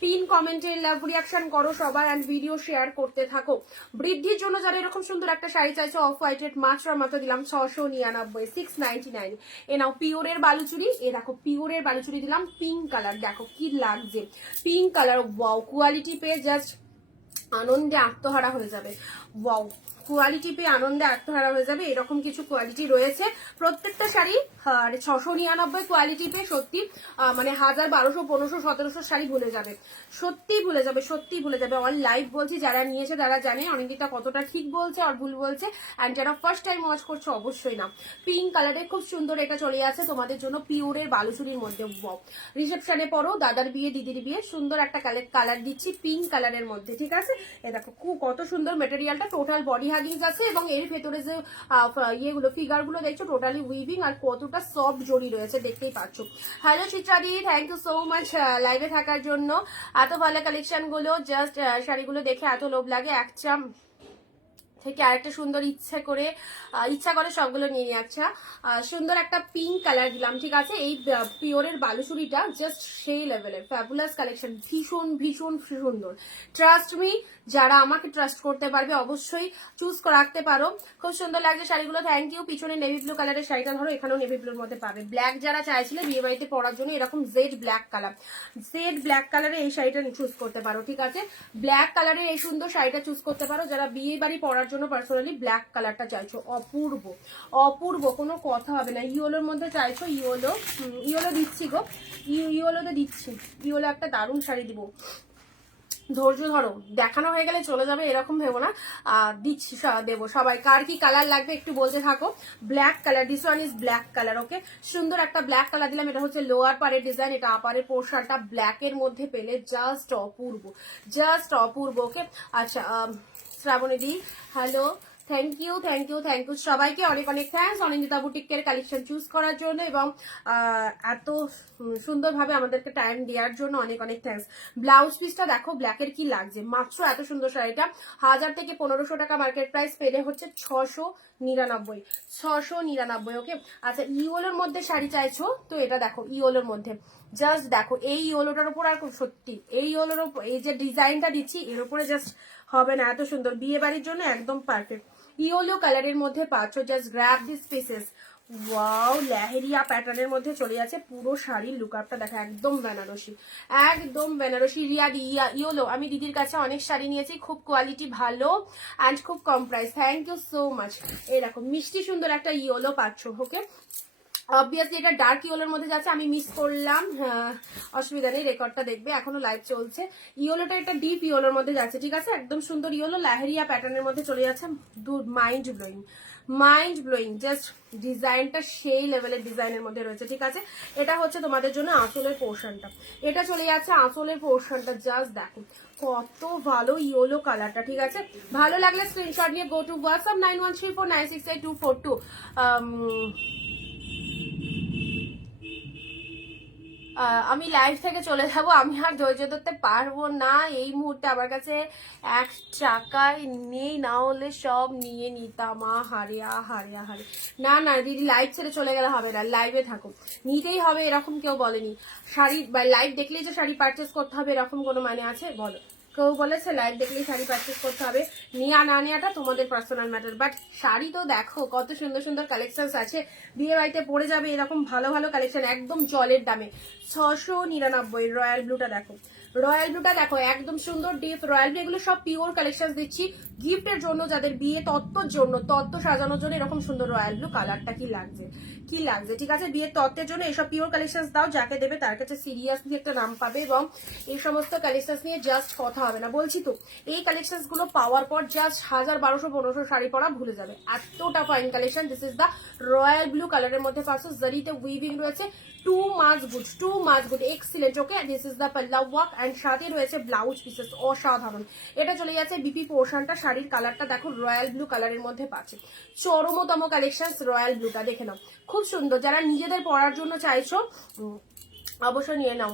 পিন কমেন্টে লাভ রিয়াকশন করো সবাই, অ্যান্ড ভিডিও শেয়ার করতে থাকো। বৃদ্ধির জন্য যারা এরকম সুন্দর একটা শাড়ি চাইছো, অফ হোয়াইটের মাত্র দিলাম 699, 699। এ নাও পিওরের বালুচুরি, এ দেখো পিওরের বালুচুরি দিলাম, পিঙ্ক কালার, দেখো কি লাগছে পিঙ্ক কালার। ওয়াও, কোয়ালিটি পেয়ে জাস্ট আনন্দে আত্মহারা হয়ে যাবে। ওয়াও, কোয়ালিটি পেয়ে আনন্দে আত্মহারা হয়ে যাবে, এরকম কিছু কোয়ালিটি রয়েছে প্রত্যেকটা শাড়ি। আর 699 কোয়ালিটি পেয়ে সত্যি মানে 1000, 1200, 1500, 1700 শাড়ি ভুলে যাবে, সত্যি ভুলে যাবে, সত্যি ভুলে যাবে। অন লাইভ বলছি, যারা নিয়েছে তারা জানে অনিন্দিতা কতটা ঠিক বলছে আর ভুল বলছে। অ্যান্ড যারা ফার্স্ট টাইম ওয়াচ করছে অবশ্যই না। পিঙ্ক কালারে খুব সুন্দর এটা চলে আছে তোমাদের জন্য, পিওরের বালুচুরির মধ্যে। রিসেপশনে পরো, দাদার বিয়ে, দিদির বিয়ে, সুন্দর একটা কালার দিচ্ছি পিঙ্ক কালারের মধ্যে, ঠিক আছে। এ দেখো কত সুন্দর মেটেরিয়ালটা, টোটাল বডি হাগিংস আছে, এবং এর ভেতরে যে ইয়েগুলো ফিগারগুলো দেখছো টোটালি উইভিং, আর কতটা সফট জড়ি রয়েছে দেখতেই পাচ্ছ। হ্যালো চিত্রাদি, থ্যাংক ইউ সো মাচ লাইভে থাকার জন্য। এত ভালো কালেকশন গুলো, জাস্ট শাড়িগুলো দেখে এত লোভ লাগে, একটা থেকে আরেকটা সুন্দর ইচ্ছা করে সবগুলো নিয়ে নিই। আচ্ছা, সুন্দর একটা পিঙ্ক কালার দিলাম, ঠিক আছে। এই পিওরের বালুচুরিটা জাস্ট সেই লেভেলের ফ্যাবুলাস কালেকশন, ভীষণ ভীষণ সুন্দর। ট্রাস্ট মি, যারা আমাকে ট্রাস্ট করতে পারবে অবশ্যই চুজ রাখতে পারো। খুব সুন্দর লাগছে শাড়িগুলো, থ্যাংক ইউ। পিছনে নেভি ব্লু কালারের শাড়িটা ধরো, এখানেও নেভি ব্লুর মধ্যে পাবে। ব্ল্যাক যারা চাইছিলে বিয়ে বাড়িতে পরার জন্য, এরকম jet black colour, jet black কালারের এই শাড়িটা চুজ করতে পারো, ঠিক আছে। ব্ল্যাক কালারের এই সুন্দর শাড়িটা চুজ করতে পারো যারা বিয়ে বাড়ি পরার জন্য পার্সোনালি ব্ল্যাক কালারটা চাইছো। অপূর্ব অপূর্ব, কোনো কথা হবে না। ইয়েলোর মধ্যে চাইছো, ইয়েলো দিচ্ছি গো, ইয়েলোতে দিচ্ছি। ইয়েলো একটা দারুণ শাড়ি দিব, ধৈর্য ধরো, দেখানো হয়ে গেলে চলে যাবে এরকম ভেবো না। দিচ্ছি, দেবো। সবাই কার কি কালার লাগবে একটু বলতে থাকো। Black colour, this one is black colour. Okay, সুন্দর একটা ব্ল্যাক কালার দিলাম। এটা হচ্ছে লোয়ার পারের ডিজাইন, এটা আপারের পোর্শনটা ব্ল্যাক এর মধ্যে পেলে জাস্ট অপূর্ব, জাস্ট অপূর্ব। ওকে, আচ্ছা শ্রাবণী দি hello, thank you thank you thank you সবাইকে অনেক অনেক থ্যাঙ্কস অনিন্দিতা বুটিকের কালেকশন চুজ করার জন্য এবং এত সুন্দরভাবে আমাদেরকে টাইম দেওয়ার জন্য অনেক অনেক থ্যাঙ্কস। ব্লাউজ পিসটা দেখো ব্ল্যাকের কি লাগছে, মাত্র এত সুন্দর শাড়িটা 1000 থেকে 1500 টাকা মার্কেট প্রাইস, পেলে হচ্ছে 699। ওকে, আচ্ছা ইওলোর মধ্যে শাড়ি চাইছো তো এটা দেখো ইওলোর মধ্যে, জাস্ট দেখো এই ইওলোটার উপর আর সত্যি এই ইওলোর উপর এই যে ডিজাইনটা দিচ্ছি এর উপরে জাস্ট হবে না, এত সুন্দর বিয়ে বাড়ির জন্য একদম পারফেক্ট। ইয়েলো কালারের মধ্যে পাচ্ছ, just grab this pieces. Wow, leheriya প্যাটার্নের মধ্যে চলে যাচ্ছে পুরো শাড়ির লুকআপটা দেখা, একদম বেনারসি, একদম বেনারসি রিয়া ইয়েলো। আমি দিদির কাছে অনেক শাড়ি নিয়েছি, খুব কোয়ালিটি ভালো অ্যান্ড খুব কম price, thank you so much. এরকম মিষ্টি সুন্দর একটা ইয়েলো পাচ্ছ। ওকে, অবভিয়াসলি এটা ডার্ক ইয়েলোর মধ্যে যাচ্ছে, আমি মিস করলাম, অসুবিধা নেই, রেকর্ডটা দেখবে, এখনো লাইভ চলছে। ইয়েলোটা একটা ডিপ ইয়েলোর মধ্যে যাচ্ছে, ঠিক আছে, একদম সুন্দর ইয়েলো লেহেরিয়া প্যাটার্নের মধ্যে চলে যাচ্ছে, mind blowing, mind blowing, just ডিজাইনটা সেই লেভেলের ডিজাইনের মধ্যে রয়েছে, ঠিক আছে। এটা হচ্ছে তোমাদের জন্য আঁচলের পোর্শনটা, এটা চলে যাচ্ছে আঁচলের পোর্শনটা, জাস্ট দেখো কত ভালো ইয়েলো কালারটা, ঠিক আছে। ভালো লাগলে স্ক্রিনশট নিয়ে গো টু হোয়াটসঅ্যাপ 9134968242। আমি লাইভ থেকে চলে যাব, আমি আর ধৈর্য ধরতে পারবো না এই মুহূর্তে, আমার কাছে 1 টাকায় নেই, না হলে সব নিয়ে নিতাম। হারে হারে হারে, না না দিদি লাইভ ছেড়ে চলে গেলে হবে না, লাইভে থাকো, নিতেই হবে এরকম কেউ বলেনি। শাড়ি বা লাইভ দেখলেই যে শাড়ি পারচেস করতে হবে এরকম কোনো মানে আছে বলো? কেউ বলেছে লাইভ দেখলেই শাড়ি পারচেস করতে হবে? নেওয়া না নেওয়াটা তোমাদের পার্সোনাল ম্যাটার, বাট শাড়ি তো দেখো কত সুন্দর সুন্দর কালেকশন আছে, বিয়ে বাড়িতে পরে যাবে এরকম ভালো ভালো কালেকশন একদম জলের দামে। 699। রয়্যাল ব্লুটা দেখো, রয়্যাল ব্লুটা দেখো একদম সুন্দর ডিপ রয়্যাল ব্লু, এগুলো সব পিওর কালেকশন দিচ্ছি গিফটের জন্য, যাদের বিয়ে তত্ত্বর জন্য, তত্ত্ব সাজানোর জন্য এরকম সুন্দর রয়্যাল ব্লু কালারটা কি লাগছে, কি লাগছে, ঠিক আছে। বিয়ের তত্ত্বের জন্য এসব পিওর কালেকশন দাও, যাকে দেবে তার কাছে সিরিয়াসলি একটা নাম পাবে, এবং এই সমস্ত কালেকশন নিয়ে জাস্ট কথা হবে না, বলছি তো। এই কালেকশন গুলো পাওয়ার পর জাস্ট 1000 1200 1500 শাড়ি পরা ভুলে যাবে, এতটা fine collection. This is the royal blue কালারের মধ্যে পাচ্ছ, জারিতে উইভিং রয়েছে, too much good, excellent. Okay, this is the পাল্লা ওয়ার্ক অ্যান্ড সাথে রয়েছে ব্লাউজ পিসেস, অসাধারণ। এটা চলে যাচ্ছে বিপি পোর্শনটা, শাড়ির কালারটা দেখো রয়্যাল ব্লু কালারের মধ্যে পাচ্ছে, চরমতম কালেকশন রয়্যাল ব্লুটা দেখে নাও, খুব সুন্দর। যারা নিজেদের পরার জন্য চাইছো অবশ্যই নিয়ে নাও।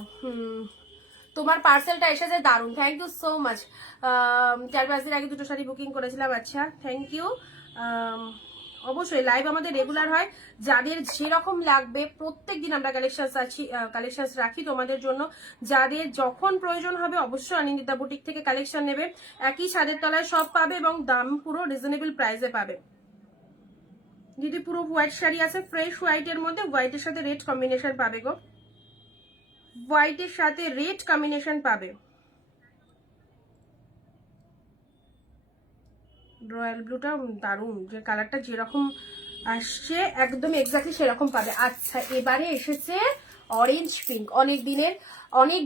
তোমার পার্সেলটা এসেছে, দারুণ, থ্যাংক ইউ সো মাচ। 4-5 দিন আগে 2টো শাড়ি বুকিং করেছিলাম, আচ্ছা থ্যাংক ইউ। অবশ্যই লাইভ আমাদের রেগুলার হয়, যাদের যেরকম লাগবে প্রত্যেক দিন আমরা কালেকশন রাখি তোমাদের জন্য, যাদের যখন প্রয়োজন হবে অবশ্যই অনিন্দিতা বুটিক থেকে কালেকশন নেবে, একই ছাদের তলায় সব পাবে এবং দাম পুরো রিজনেবল প্রাইসে পাবে। দিদি পুরো হোয়াইট শাড়ি আছে, ফ্রেশ হোয়াইটের মধ্যে হোয়াইটের সাথে রেড কম্বিনেশন পাবে গো, হোয়াইটের সাথে রেড কম্বিনেশন পাবে। রয়্যাল ব্লুটা দারুণ, যে কালারটা যেরকম আসছে একদম এক্স্যাক্টলি সেরকম পাবে। আচ্ছা এবারে এসেছে অরেঞ্জ পিঙ্ক, অনেক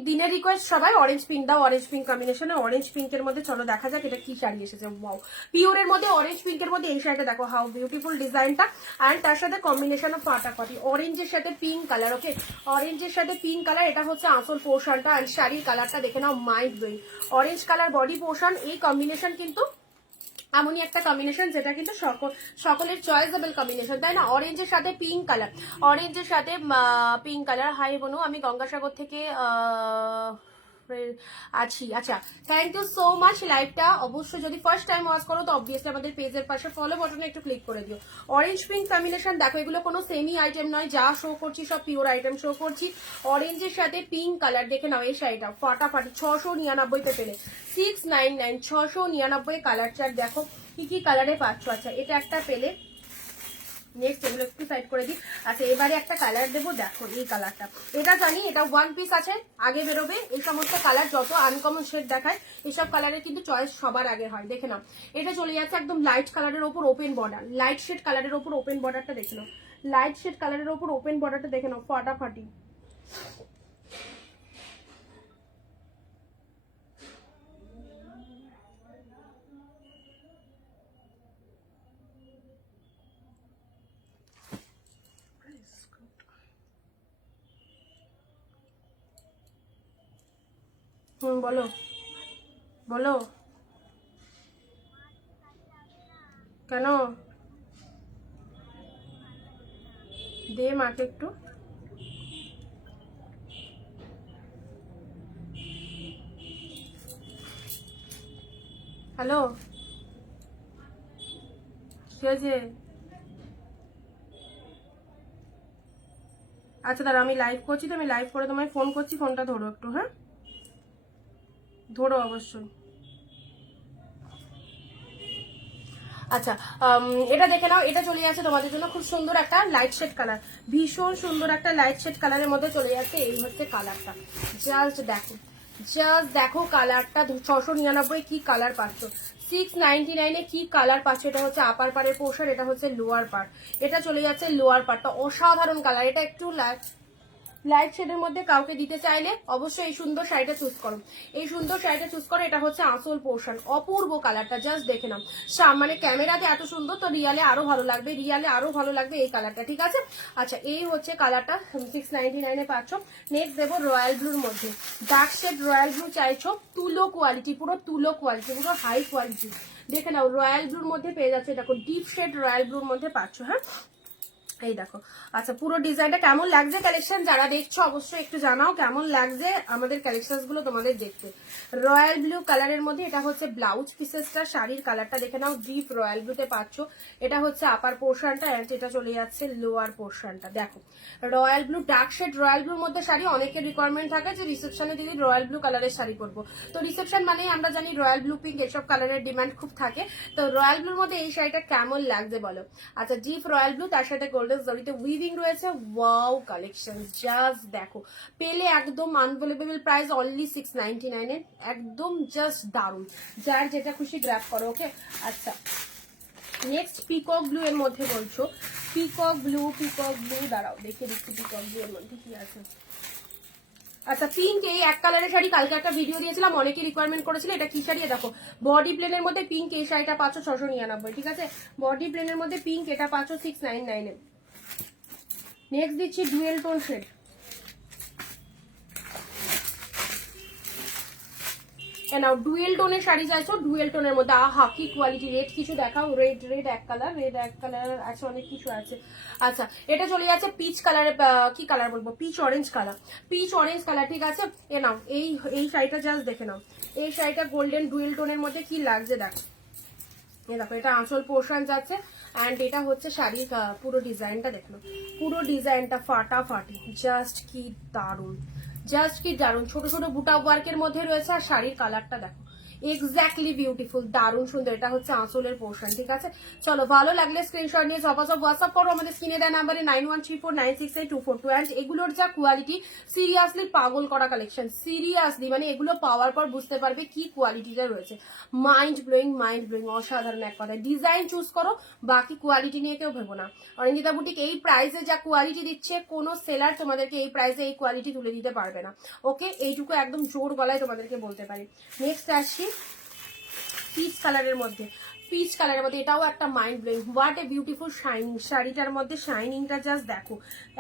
দিনের রিকোয়েস্ট সবাই, অরেঞ্জ পিঙ্ক দাও, অরেঞ্জ পিঙ্ক কম্বিনেশনে, অরেঞ্জ পিঙ্কের মধ্যে চলো দেখা যাক এটা কি শাড়ি এসেছে। ওয়াও, পিওরের মধ্যে অরেঞ্জ পিঙ্কের মধ্যে এই শাড়িটা দেখো, হাউ বিউটিফুল ডিজাইনটা, অ্যান্ড তার সাথে কম্বিনেশন অফ ফাটাফাটি, অরেঞ্জের সাথে পিঙ্ক কালার। ওকে, অরেঞ্জের সাথে পিঙ্ক কালার, এটা হচ্ছে আঁচল পোর্শনটা, অ্যান্ড শাড়ির কালারটা দেখে নাও, mind blowing. Orange colour body portion, এই কম্বিনেশন কিন্তু এমনই একটা কম্বিনেশন যেটা কিন্তু সকলের চয়েসেবল কম্বিনেশন, তাই না। অরেঞ্জের সাথে পিঙ্ক কালার, অরেঞ্জের সাথে পিঙ্ক কালার। হাই বনু, আমি গঙ্গাসাগর থেকে আছি। আচ্ছা, থ্যাংক ইউ সো মাচ। লাইভটা অবশ্যই যদি ফার্স্ট টাইম ওয়াচ করো তো অবভিয়াসলি আমাদের পেজের পাশে ফলো বাটনে একটু ক্লিক করে দিও। অরেঞ্জ পিঙ্ক কম্বিনেশন দেখো, এগুলো কোনো সেমি আইটেম নয়, যা শো করছি সব পিওর আইটেম শো করছি। অরেঞ্জের সাথে পিঙ্ক কালার দেখে নাও, এই শাড়িটা ফাটাফাটি 699 পেলে, 699, 699 কালার চার্ট দেখো কি কি কালারে পাচ্ছ। আচ্ছা এটা একটা পেলে, নেক্সট এগুলো একটু সাইড করে দিই। আচ্ছা এবারে একটা কালার দেবো, দেখো এই কালারটা, এটা জানি এটা 1 পিস আছে, আগে বেরোবে। এই সমস্ত কালার যত আনকমন শেড দেখায় এসব কালারের কিন্তু চয়েস সবার আগে হয়, দেখে নাও। এটা চলে যাচ্ছে একদম লাইট কালারের ওপর ওপেন বর্ডার, লাইট শেড কালারের ওপর ওপেন বর্ডারটা দেখে নাও, লাইট শেড কালারের ওপর ওপেন বর্ডারটা দেখে নাও, ফাটাফাটি। বলো বলো। কেন দে মাকে একটু। হ্যালো, কি হয়েছে? আচ্ছা দাঁড়া, আমি লাইভ করছি তো, আমি লাইভ করে তোমায় ফোন করছি, ফোনটা ধরো একটু। হ্যাঁ, ধরো অবশ্যই। আচ্ছা, এটা দেখে নাও, এটা চলে যাচ্ছে তোমাদের জন্য খুব সুন্দর একটা লাইট শেড কালার, ভীষণ সুন্দর একটা লাইট শেড কালারের মধ্যে চলে যাচ্ছে। এই হচ্ছে কালারটা, জাস্ট দেখো, জাস্ট দেখো কালারটা। 699 কি কালার পাচ্ছ, 699 কি কালার পাচ্ছ। এটা হচ্ছে আপার পারের পোর্শন, এটা হচ্ছে লোয়ার পার্ট। এটা চলে যাচ্ছে লোয়ার পার্টটা, অসাধারণ কালার। এটা একটু লাইট শেডের মধ্যে কাউকে দিতে চাইলে অবশ্যই এই সুন্দর শাড়িটা চুজ করো, এই সুন্দর শাড়িটা চুজ করো। এটা হচ্ছে আঁচল পোর্শন, অপূর্ব কালারটা, জাস্ট দেখে নাও। মানে ক্যামেরাতে এত সুন্দর, তো রিয়ালে আরো ভালো লাগবে, রিয়ালে আরো ভালো লাগবে এই কালারটা, ঠিক আছে। আচ্ছা, এই হচ্ছে কালারটা 699 পাচ্ছ। নেক্সট দেবো রয়্যাল ব্লুর মধ্যে, ডার্ক শেড রয়্যাল ব্লু চাইছো, তুলো কোয়ালিটি, পুরো তুলো কোয়ালিটি, পুরো হাই কোয়ালিটি। দেখে নাও, রয়্যাল ব্লুর মধ্যে পেয়ে যাচ্ছে, দেখো ডিপ শেড রয়্যাল ব্লুর মধ্যে পাচ্ছ। হ্যাঁ, এই দেখো। আচ্ছা, পুরো ডিজাইনটা কেমন লাগছে কালেকশন যারা দেখছো অবশ্যই একটু জানাও কেমন লাগছে আমাদের কালেকশন গুলো তোমাদের দেখতে। রয়্যাল ব্লু কালারের মধ্যে এটা হচ্ছে ব্লাউজ পিসেসটা, শাড়ির কালারটা দেখে নাও, ডিপ রয়্যাল ব্লুতে পাচ্ছ। এটা হচ্ছে আপার পোর্শনটা, এন্ড এটা চলে যাচ্ছে লোয়ার পোর্শনটা। দেখো, royal blue, dark shade royal ব্লুর মধ্যে শাড়ি, অনেকের রিকোয়ারমেন্ট থাকে যে রিসেপশনে দিদি রয়্যাল ব্লু কালারের শাড়ি পরবো। তো রিসেপশন মানেই আমরা জানি রয়্যাল ব্লু, পিঙ্ক এসব কালারের ডিমান্ড খুব থাকে। তো রয়্যাল ব্লুর মধ্যে এই শাড়িটা কেমন লাগছে বলো। আচ্ছা, ডিপ রয়্যাল ব্লু, তার সাথে গোল্ডেন জরিতে উইভিং রয়েছে। ওয়াও কালেকশন, জাস্ট দেখো, পেলে একদম আনবিলিভেবল প্রাইস, অনলি 699 এর, একদম জাস্ট দারুন। যার যেটা খুশি গ্র্যাব করো, ওকে। আচ্ছা, নেক্সট পিকক ব্লু এর মধ্যে বলছো, পিকক ব্লু, পিকক ব্লু, দাঁড়াও দেখে দিচ্ছি পিকক ব্লু এর মধ্যে কি আছে। আচ্ছা, পিঙ্ক, এই এক কালারের শাড়ি কালকে একটা ভিডিও দিয়েছিলাম, অনেকে রিকোয়ারমেন্ট করেছিল। এটা কি শাড়ি দেখো, বডি প্লেনের মধ্যে পিঙ্ক, এই শাড়িটা পাচ্ছ 699, ঠিক আছে। বডি প্লেনের মধ্যে পিঙ্ক, এটা পাচ্ছ 699 এ। নেক্সট দিচ্ছি ডুয়েল টোন শেড, নাও ডুয়েল টোনের শাড়ি চাইছো, ডুয়েল টোনের মধ্যে, আহা কি কোয়ালিটি। রেড কিছু দেখাও, রেড রেড এক কালার, রেড এক কালার আছে, অনেক কিছু আছে। আচ্ছা, এটা চলে যাচ্ছে পিচ কালারে, কি কালার বলবো, peach orange colour, peach orange colour, ঠিক আছে। এ নাও, এই শাড়িটা জাস্ট দেখে নাও, এই শাড়িটা গোল্ডেন ডুয়েল টোনের মধ্যে কি লাগছে দেখো। দেখো, এটা আঁচল পোর্শন যাচ্ছে, অ্যান্ড এটা হচ্ছে শাড়ির পুরো ডিজাইনটা দেখলো, পুরো ডিজাইনটা ফাটাফাটি, জাস্ট কি দারুন, জাস্ট কি দারুন। ছোট ছোট বুটা ওয়ার্কের মধ্যে রয়েছে, আর শাড়ির কালারটা দেখো, এক্স্যাক্টলি বিউটিফুল, দারুণ সুন্দর। এটা হচ্ছে আঁচলের পোর্শন, ঠিক আছে। চলো, ভালো লাগলে স্ক্রিনশট নিয়ে সবাসব হোয়াটসঅ্যাপ করো আমাদের স্ক্রিনে দেওয়া নাম্বারে 9134968242। অ্যান্ড এগুলোর যা কোয়ালিটি, সিরিয়াসলি পাগল করা কালেকশন, সিরিয়াসলি, মানে এগুলো পাওয়ার পর বুঝতে পারবে কি কোয়ালিটিটা রয়েছে। মাইন্ড ব্লোয়িং, মাইন্ড ব্লোয়িং, অসাধারণ এক কথায়। ডিজাইন চুজ করো, বাকি কোয়ালিটি নিয়ে কেউ ভেবো না। অরিন্দিতা বুটিক এই প্রাইসে যা কোয়ালিটি দিচ্ছে, কোনো সেলার তোমাদেরকে এই প্রাইসে এই কোয়ালিটি তুলে দিতে পারবে না, ওকে। এইটুকু একদম জোর গলায় তোমাদেরকে বলতে পারি। নেক্সট আসি পিচ কালারের মধ্যে, পিচ কালারের মধ্যে, এটাও একটা mind blowing, what a beautiful shining. শাড়িটার মধ্যে শাইনিংটা জাস্ট দেখো,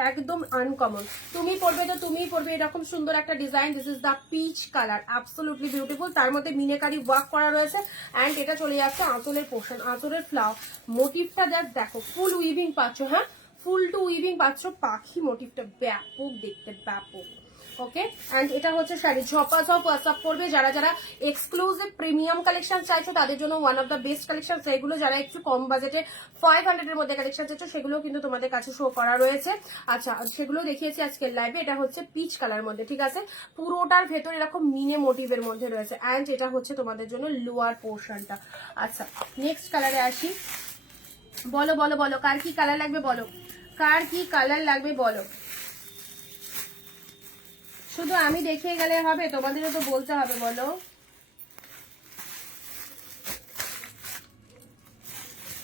একদম আনকমন। তুমি পরবে তো তুমিই পরবে, এরকম সুন্দর একটা design. This is the peach colour, absolutely beautiful. তার মধ্যে মিনেকারি ওয়ার্ক করা রয়েছে, অ্যান্ড এটা চলে যাচ্ছে আঁচলের পোর্শন, আঁচলের ফ্লাওয়ার মোটিভটা জাস্ট দেখো, ফুল উইভিং পাচ্ছ। হ্যাঁ, ফুল টু উইভিং পাচ্ছ, পাখি মোটিভটা ব্যাপক দেখতে, ব্যাপক, ওকে। অ্যান্ড এটা হচ্ছে শাড়ি, ঝপাঝপ হোয়াটসঅ্যাপ করবে যারা যারা এক্সক্লুসিভ প্রিমিয়াম কালেকশন চাইছো, তাদের জন্য one of the best collection. সেগুলো যারা একটু কম বাজেটে 500 এর মধ্যে কালেকশন চাইছো, সেগুলো কিন্তু তোমাদের কাছে শো করা রয়েছে। আচ্ছা, সেগুলো দেখিয়েছি আজকের লাইভে। এটা হচ্ছে পিচ কালার মধ্যে, ঠিক আছে, পুরোটার ভেতর এরকম মিনে মোটিভের মধ্যে রয়েছে, অ্যান্ড এটা হচ্ছে তোমাদের জন্য লোয়ার পোর্শনটা। আচ্ছা, নেক্সট কালারে আসি। বলো বলো বলো, কার কি কালার লাগবে বলো, কার কি কালার লাগবে বলো। শুধু আমি দেখিয়ে গেলে হবে, তোমাদেরও তো বলতে হবে, বলো।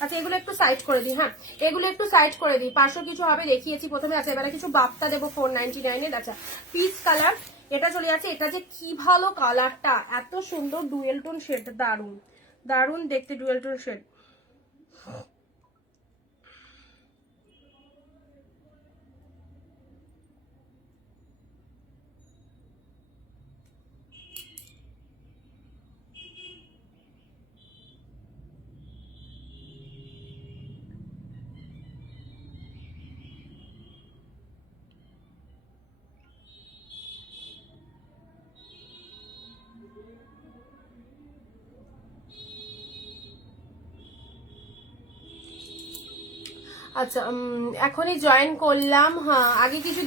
আচ্ছা, এগুলো একটু সাইড করে দিই। হ্যাঁ, এগুলো একটু সাইড করে দিই, 500 কিছু হবে দেখিয়েছি প্রথমে। আচ্ছা, এবারে কিছু বাপ্তা দেবো 499 এর। আচ্ছা, পিচ কালার, এটা চলে যাচ্ছে। এটা যে কি ভালো কালারটা, এত সুন্দর ডুয়েল টোন শেড, দারুন দারুন দেখতে ডুয়েল টোন শেড। আচ্ছা এখনই জয়েন করলাম। হ্যাঁ আগে কিছু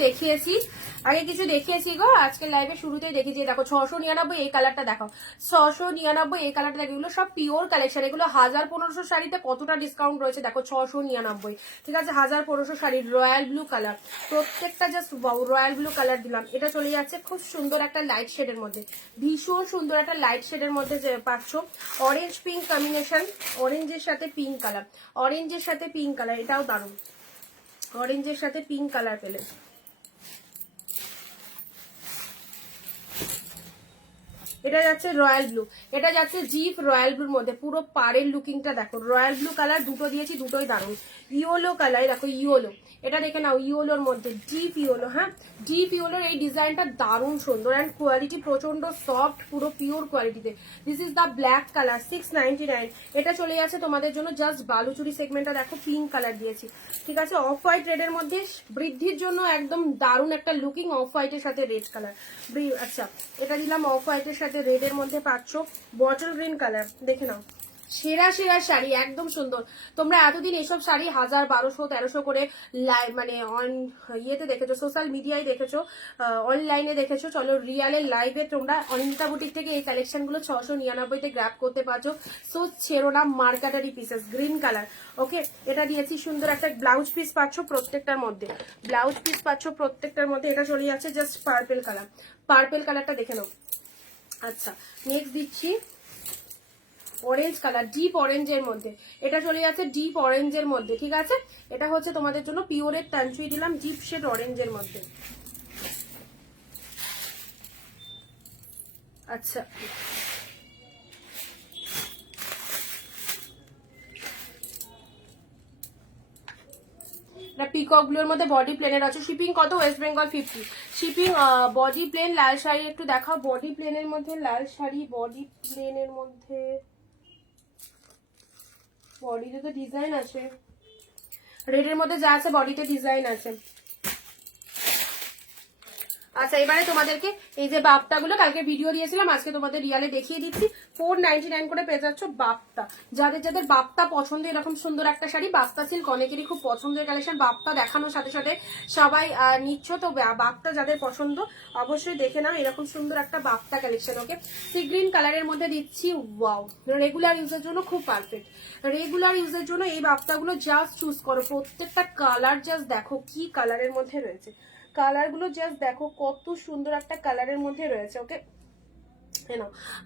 দেখিয়েছি গো আজকে লাইভে শুরুতেই দেখিয়েছি। দেখো 699 এই কালারটা দেখো, 699 এই কালারটা দেখো, এগুলো সব পিওর কালেকশন। এগুলো 1000-1500 শাড়িতে কতটা ডিসকাউন্ট রয়েছে দেখো, 699। ঠিক আছে, 1000-1500 শাড়ি রয়্যাল ব্লু কালার, প্রত্যেকটা জাস্ট রয়্যাল ব্লু কালার দিলাম। এটা চলে যাচ্ছে খুব সুন্দর একটা লাইট শেডের মধ্যে, ভীষণ সুন্দর একটা লাইট শেডের মধ্যে যে পাচ্ছ। অরেঞ্জ পিঙ্ক কম্বিনেশন, অরেঞ্জের সাথে পিঙ্ক কালার, অরেঞ্জের সাথে পিঙ্ক কালার, এটাও দারুণ। অরেঞ্জের সাথে পিঙ্ক কালার পেলে। এটা যাচ্ছে রয়্যাল ব্লু, এটা যাচ্ছে জিপ রয়্যাল ব্লুর মধ্যে। পুরো পাড়ের লুকিংটা দেখো, রয়্যাল ব্লু কালার দুটো দিয়েছি, দুটোই দারুণ। ইয়োলো কালার দেখো, ইয়োলো, এটা দেখে নাও, ইয়োলোর মধ্যে ডিপ ইয়োলো। হ্যাঁ ডিপ ইয়োলোর এই ডিজাইনটা দারুণ সুন্দর অ্যান্ড কোয়ালিটি প্রচন্ড সফট, পুরো পিওর কোয়ালিটিতে। This is the black colour, 699। এটা চলে যাচ্ছে তোমাদের জন্য জাস্ট বালুচুরি সেগমেন্টটা দেখো, পিঙ্ক কালার দিয়েছি। ঠিক আছে, অফ হোয়াইট রেডের মধ্যে বৃদ্ধির জন্য একদম দারুণ একটা লুকিং, অফ হোয়াইটের সাথে রেড কালার। আচ্ছা এটা দিলাম অফ হোয়াইটের সাথে রেডের মধ্যে পাচ্ছ বটল গ্রিন কালার, দেখে নাও। সেরা সেরা শাড়ি, একদম সুন্দর। তোমরা এতদিন এসব শাড়ি 1000, 1200, 1300 করে মানে ইয়েতে দেখেছো, সোশ্যাল মিডিয়ায় দেখেছো, অনলাইনে দেখেছো। চলো রিয়ালের লাইভে তোমরা অনিন্দিতা বুটিক থেকে এই কালেকশন গুলো 699-তে গ্র্যাব করতে পারছো। সো ছেড়ো না, মার্কাটারি পিসেস, গ্রিন কালার। ওকে, এটা দিয়েছি সুন্দর একটা ব্লাউজ পিস পাচ্ছ প্রত্যেকটার মধ্যে, ব্লাউজ পিস পাচ্ছ প্রত্যেকটার মধ্যে। এটা চলে যাচ্ছে জাস্ট পার্পেল কালার, পার্পেল কালারটা দেখে নাও। আচ্ছা নেক্সট দিচ্ছি অরেঞ্জ কালার, ডিপ অরেঞ্জের মধ্যে। এটা চলে যাচ্ছে ডিপ অরেঞ্জের মধ্যে। ঠিক আছে, এটা হচ্ছে তোমাদের জন্য পিওরের তানচুই দিলাম ডিপ শেড অরেঞ্জের মধ্যে। আচ্ছা পিকক ব্লুর মধ্যে বডি প্লেনের আছে। শিপিং কত? West Bengal 50 shipping. Body plain লাল শাড়ি একটু দেখাও, বডি প্লেনের মধ্যে লাল শাড়ি, বডি প্লেনের মধ্যে বডিতে তো ডিজাইন আছে, রেডের মধ্যে যা আছে বডিতে ডিজাইন আছে। আচ্ছা এবারে তোমাদেরকে এই যে বাপ্তা গুলো কালকে ভিডিও দিয়েছিলাম, আজকে তোমাদের রিয়ালে দেখিয়ে দিচ্ছি। 499 করে পেয়ে যাচ্ছ বাপ্তা। যাদের যাদের বাপ্তা পছন্দ, এরকম সুন্দর একটা শাড়ি, বাপ্তা সিল্ক অনেকেরই খুব পছন্দের কালেকশন। বাপ্তা দেখানোর সাথে সাথে সবাই নিচ্ছ, তো বাপ্তা যাদের পছন্দ অবশ্যই দেখে নাও, এরকম সুন্দর একটা বাপ্তা কালেকশন। ওকে, সি গ্রিন কালারের মধ্যে দিচ্ছি। ওয়াও, রেগুলার ইউজের জন্য খুব পারফেক্ট। রেগুলার ইউজের জন্য এই বাপ্তাগুলো জাস্ট চুজ করো। প্রত্যেকটা কালার জাস্ট দেখো কি কালারের মধ্যে রয়েছে, কালার গুলো জাস্ট দেখো কত সুন্দর একটা কালারের মধ্যে রয়েছে। ওকে,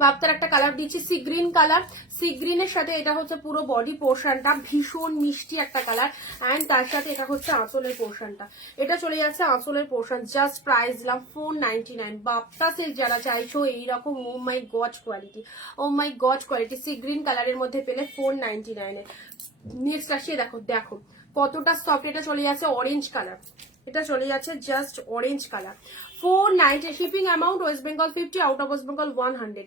বাপ্তার একটা কালার দিচ্ছি, সি গ্রিন কালার। সি গ্রিনের সাথে এটা হচ্ছে পুরো বডি পোর্শনটা, ভীষণ মিষ্টি একটা কালার। অ্যান্ড তার সাথে এটা হচ্ছে আঁচলের পোর্শনটা, এটা চলে যাচ্ছে আঁচলের পোর্শন। জাস্ট প্রাইস দিলাম 499। বাপ্তা সিল্ক যারা চাইছো এইরকম ও মাই গজ কোয়ালিটি, ও মাই গজ কোয়ালিটি, সি গ্রিন কালারের মধ্যে পেলে 499-এ। নেক্সট আসিয়ে দেখো, দেখো কতটা সফট। এটা চলে যাচ্ছে অরেঞ্জ কালার, এটা চলে যাচ্ছে just orange colour. 490 shipping amount West Bengal 50, out of West Bengal 100।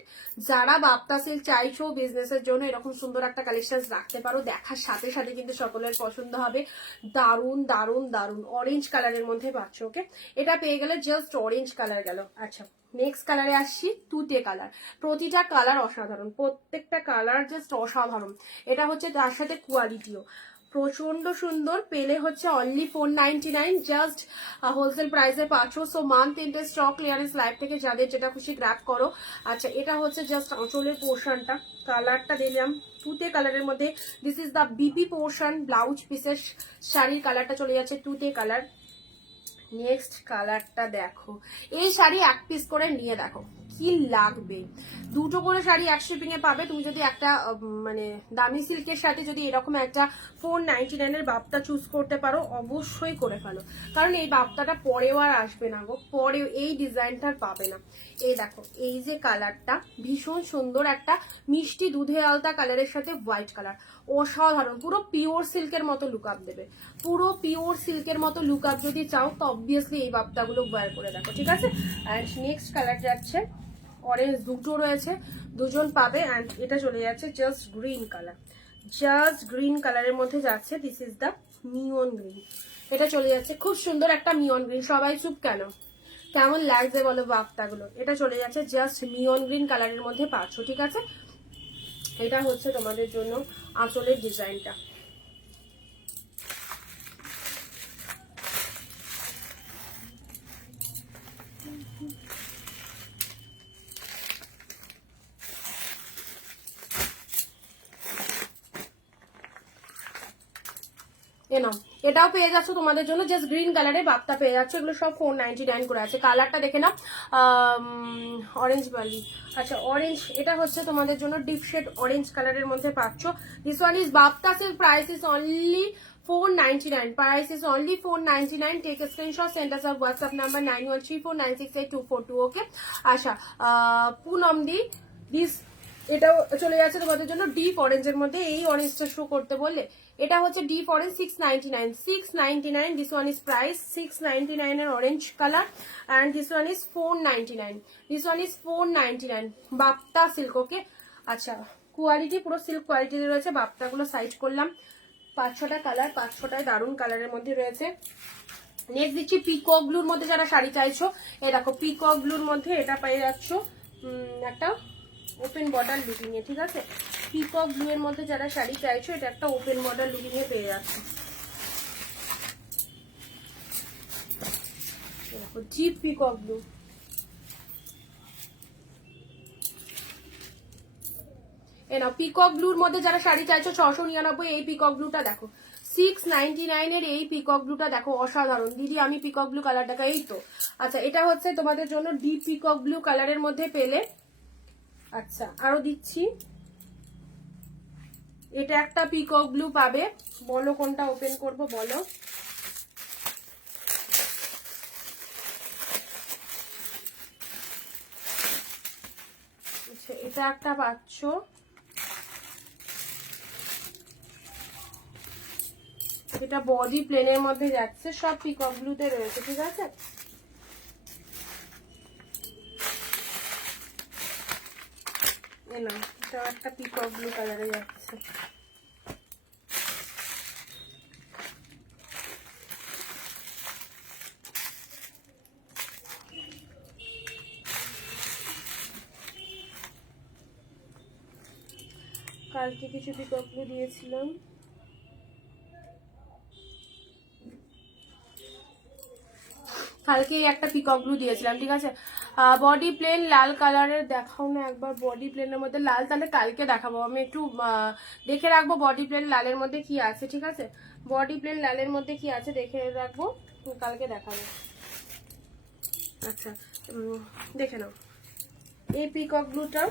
যারা বাপ্তা সিল্ক চাইছো বিজনেসের জন্য এরকম সুন্দর একটা কালেকশন রাখতে পারো, দেখার সাথে সাথে কিন্তু সকলের পছন্দ হবে। দারুন দারুন দারুন অরেঞ্জ কালারের মধ্যে পাচ্ছ। ওকে, এটা পেয়ে গেলে জাস্ট অরেঞ্জ কালার গেল। আচ্ছা নেক্সট কালারে আসছি, তুতে কালার। প্রতিটা কালার অসাধারণ, প্রত্যেকটা কালার জাস্ট অসাধারণ। এটা হচ্ছে তার সাথে কোয়ালিটিও প্রচন্ড সুন্দর, পেলে হচ্ছে অনলি 499, জাস্ট হোলসেল প্রাইসে পাচ্ছ। সো মান্থ এন্ডে স্টক ক্লিয়ারেন্স লাইভ থেকে যাদের যেটা খুশি গ্র্যাব করো। আচ্ছা এটা হচ্ছে জাস্ট আঁচলের পোর্শনটা, কালারটা দিলাম তুতে কালারের মধ্যে। This is the BP portion, blouse পিসের শাড়ির কালারটা চলে যাচ্ছে তুতে কালার। নেক্সট কালারটা দেখো, এই শাড়ি এক পিস করে নিয়ে দেখো কি লাগবে। দুটো করে শাড়ি এক শিপিং এ পাবে। তুমি যদি একটা মানে দামি সিল্কের সাথে যদি এরকম একটা 499-এর বাপ্তা চুজ করতে পারো অবশ্যই করে ফেলো, কারণ এই বাপ্তাটা পরেও আর আসবে না গো, পরেও এই ডিজাইনটার পাবে না। এই দেখো এই যে কালারটা, ভীষণ সুন্দর একটা মিষ্টি দুধে আলতা কালারের সাথে হোয়াইট কালার, অসাধারণ। পুরো পিওর সিল্কের মতো লুক আপ দেবে, পুরো পিওর সিল্কের মতো লুক আপ যদি চাও তো অবভিয়াসলি এই বাপ্তাগুলো ওয়্যার করে দেখো। ঠিক আছে, অ্যান্ড নেক্সট কালার যাচ্ছে অরেঞ্জ, দুটো রয়েছে, দুজন পাবে। অ্যান্ড এটা চলে যাচ্ছে just green colour, just green কালারের মধ্যে যাচ্ছে। This is the neon green, এটা চলে যাচ্ছে খুব সুন্দর একটা নিয়ন গ্রিন। সবাই চুপ কেন, কেমন লাগছে বলো বাপ্তাগুলো। এটা চলে যাচ্ছে জাস্ট নিয়ন গ্রিন কালারের মধ্যে পাচ্ছ। ঠিক আছে, এটা হচ্ছে তোমাদের জন্য আঁচলের ডিজাইনটা। নাও, এটাও পেয়ে যাচ্ছ তোমাদের জন্য, জাস্ট গ্রিন কালারে বাপ্তা পেয়ে যাচ্ছ। এগুলো সব 499 করে আছে। কালারটা দেখে নাও, অরেঞ্জ বালি, আচ্ছা অরেঞ্জ, এটা হচ্ছে তোমাদের জন্য ডিপ শেড অরেঞ্জ কালারের মধ্যে পাচ্ছ। This one is bapta silk, price is only 499, price is only 499. Take a screenshot, send us our WhatsApp number 9134968242. Okay, আচ্ছা পুনম দি দিস, এটাও চলে যাচ্ছে তোমাদের জন্য ডিপ অরেঞ্জের মধ্যে। এই অরেঞ্জটা শো করতে বললে, এটা হচ্ছে deep orange, 699, this one is price 699 এর orange colour, and this one is 499, this one is 499 bapta silk. Okay, আচ্ছা কোয়ালিটি পুরো সিল্ক কোয়ালিটিতে রয়েছে। বাপ্তাগুলো সাইড করলাম, 5-6টা কালার, 5-6টায় দারুণ কালারের মধ্যে রয়েছে। নেক্সট দিচ্ছি পিকক ব্লুর মধ্যে, যারা শাড়ি চাইছো এই দেখো পিকক ব্লুর মধ্যে এটা পেয়ে যাচ্ছ একটা ওপেন বর্ডার লুকিং এ, ঠিক আছে। পিকক ব্লু এর মধ্যে যারা শাড়ি চাইছো, এটা একটা ওপেন বর্ডার লুকিং এ পেয়ে যাচ্ছ। দেখো জিপ পিকক ব্লু, পিকক ব্লুর মধ্যে যারা শাড়ি চাইছো 699, এই পিকক ব্লুটা দেখো 699 এর, এই পিকক ব্লুটা দেখো অসাধারণ। দিদি আমি পিকক ব্লু কালারটাকে, এই তো আচ্ছা এটা হচ্ছে তোমাদের জন্য ডিপ পিকক ব্লু কালারের মধ্যে পেলে। আচ্ছা আরো দিচ্ছি, এটা একটা পিকক ব্লু পাবে, বলো কোনটা ওপেন করব বলো। আচ্ছা এটা একটা পাচ্ছ, এটা বডি প্লেনের মধ্যে যাচ্ছে, সব পিকক ব্লুতে রয়েছে, ঠিক আছে। না এটা একটা পিকক ব্লু কালারে যাচ্ছে। কালকে কিছু পিকক ব্লু দিয়েছিলাম, কালকে একটা পিকক ব্লু দিয়েছিলাম, ঠিক আছে। বডি প্লেন লাল কালারের দেখাও না একবার, বডি প্লেনের মধ্যে লাল, তাহলে কালকে দেখাবো। আমি একটু দেখে রাখবো বডি প্লেন লালের মধ্যে কি আছে, ঠিক আছে। বডি প্লেন লালের মধ্যে কি আছে দেখে রাখবো, কালকে দেখাবো। আচ্ছা দেখে নাও এই পিকক ব্লুটা,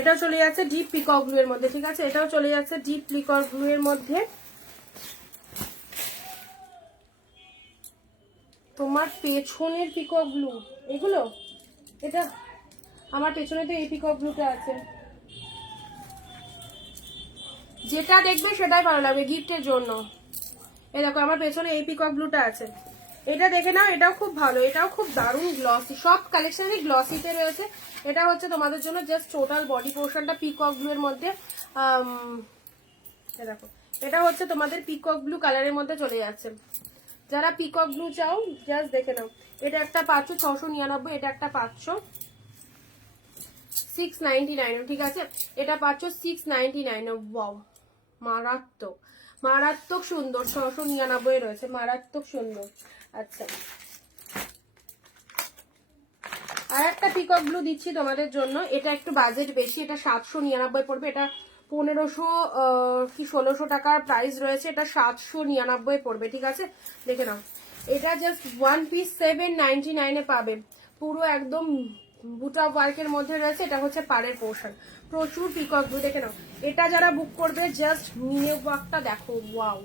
এটাও চলে যাচ্ছে ডিপ পিকক ব্লু এর মধ্যে, ঠিক আছে। এটাও চলে যাচ্ছে ডিপ পিকক ব্লু এর মধ্যে। তোমার পেছনের পিকক ব্লু এগুলো, এটা আমার পেছনে তো এই পিকক ব্লুটা আছে, যেটা দেখবে সেটাই ভালো লাগবে গিফটের জন্য। এই দেখো আমার পেছনে এই পিকক ব্লুটা আছে, এটা দেখে নাও, এটাও খুব ভালো, এটাও খুব দারুণ গ্লসি, সব কালেকশনই গ্লসিতে রয়েছে। এটা হচ্ছে তোমাদের জন্য জাস্ট টোটাল বডি পোর্শনটা পিকক ব্লু এর মধ্যে। দেখো এটা হচ্ছে তোমাদের পিকক ব্লু কালারের মধ্যে চলে যাচ্ছে। যারা পিকক ব্লু চাও জাস্ট দেখে নাও, এটা একটা 599, এটা একটা 699, ঠিক আছে। এটা 699, ওয়াও মারাত্মক মারাত্মক সুন্দর, 699 রয়েছে, মারাত্মক সুন্দর। আচ্ছা আর একটা পিকক ব্লু দিচ্ছি তোমাদের জন্য, এটা একটু বাজেট বেশি, এটা 799 পড়বে, এটা 1500 কি 1600 টাকার প্রাইস রয়েছে, এটা 799 পড়বে, ঠিক আছে। দেখে নাও এটা জাস্ট ওয়ান পিস 799 পাবে, পুরো একদম বুটা ওয়ার্কের মধ্যে রয়েছে। এটা হচ্ছে পাড়ের পোর্শন, প্রচুর পিকক ব্লু। দেখে নাও এটা যারা বুক করবে জাস্ট নিয়ে ওয়ার্কটা দেখো, ওয়াও।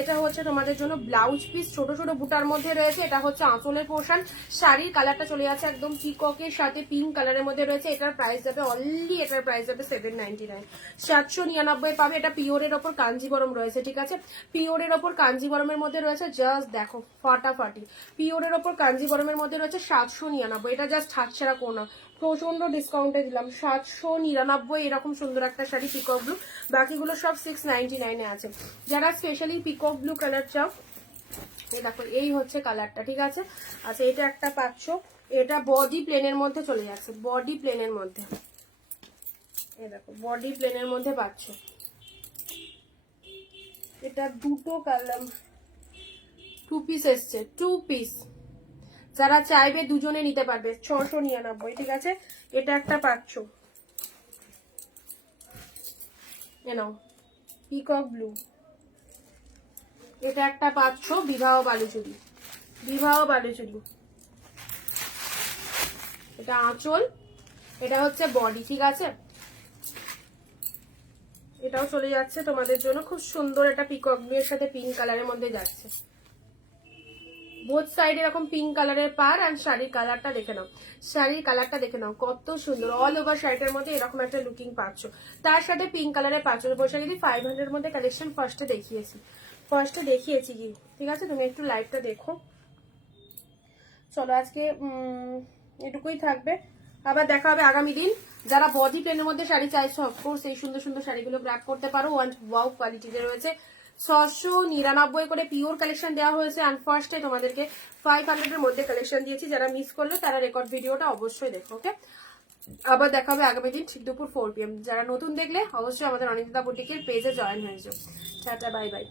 এটা হচ্ছে তোমাদের জন্য ব্লাউজ পিস, ছোট ছোট বুটার মধ্যে রয়েছে। এটা হচ্ছে আঁচলের পোর্শন, শাড়ির কালারটা চলে যাচ্ছে একদম পিককের সাথে পিঙ্ক কালারের মধ্যে রয়েছে। এটার প্রাইস যাবে অনলি, এটার প্রাইস যাবে 799, 799 পাবে। এটা পিওরের ওপর কাঞ্জিবরম রয়েছে, ঠিক আছে। পিওরের ওপর কাঞ্জিবরমের মধ্যে রয়েছে, জাস্ট দেখো ফাটাফাটি পিওরের ওপর কাঞ্জিবরমের মধ্যে রয়েছে 799। এটা জাস্ট হাতছাড়া কোনা, প্রচন্ড ডিসকাউন্টে দিলাম, 799 এরকম সুন্দর একটা শাড়ি পিকক ব্লু। বাকিগুলো সব 699 আছে। যারা স্পেশালি পিকক ব্লু কালার চাও, এই দেখো এই হচ্ছে কালারটা, ঠিক আছে। আচ্ছা এটা একটা পাচ্ছ, এটা বডি প্লেনের মধ্যে চলে যাচ্ছে, বডি প্লেনের মধ্যে, এই দেখো বডি প্লেনের মধ্যে পাচ্ছ। এটা দুটো কালার, 2 পিস এসছে, 2 পিস। যারা চাইবে দুজনে নিতে পারবে 699, ঠিক আছে। এটা একটা পাচ্ছ, এ নাও পিকক ব্লু। এটা একটা পাচ্ছ বিবাহ বালুচুরি, বিবাহ বালুচুরি। এটা আঁচল, এটা হচ্ছে বডি, ঠিক আছে। এটাও চলে যাচ্ছে তোমাদের জন্য, খুব সুন্দর। এটা পিকক ব্লু এর সাথে পিঙ্ক কালারের মধ্যে যাচ্ছে, বোথ সাইড এরকম পিঙ্ক কালারের পার। আর শাড়ির কালারটা দেখে নাও, শাড়ির কালারটা দেখে নাও কত সুন্দর। অল ওভার শাড়িটার মধ্যে এরকম একটা লুকিং পাচ্ছ, তার সাথে পিঙ্ক কালারের পাচ্ছ। বৈশাখী 500 এর মধ্যে কালেকশন ফার্স্টে দেখিয়েছি কি, ঠিক আছে। তুমি একটু লাইভটা দেখো। চলো আজকে এটুকুই থাকবে, আবার দেখা হবে আগামী দিন। যারা বডি প্লেনের মধ্যে শাড়ি চাইছো অফকোর্স এই সুন্দর সুন্দর শাড়িগুলো গ্র্যাব করতে পারো। ওয়াও কোয়ালিটিতে রয়েছে। 699 করে পিওর কালেকশন দেওয়া হয়েছে। অ্যান্ড ফার্স্টে তোমাদেরকে 500 এর মধ্যে কালেকশন দিয়েছি। যারা মিস করলো তারা রেকর্ড ভিডিওটা অবশ্যই দেখো, ওকে। আবার দেখা হবে আগামী দিন ঠিক দুপুর 4 PM। যারা নতুন দেখলে অবশ্যই আমাদের অনিন্দিতা বুটিকের পেজে জয়েন হয়ে যাও। Tata, bye bye.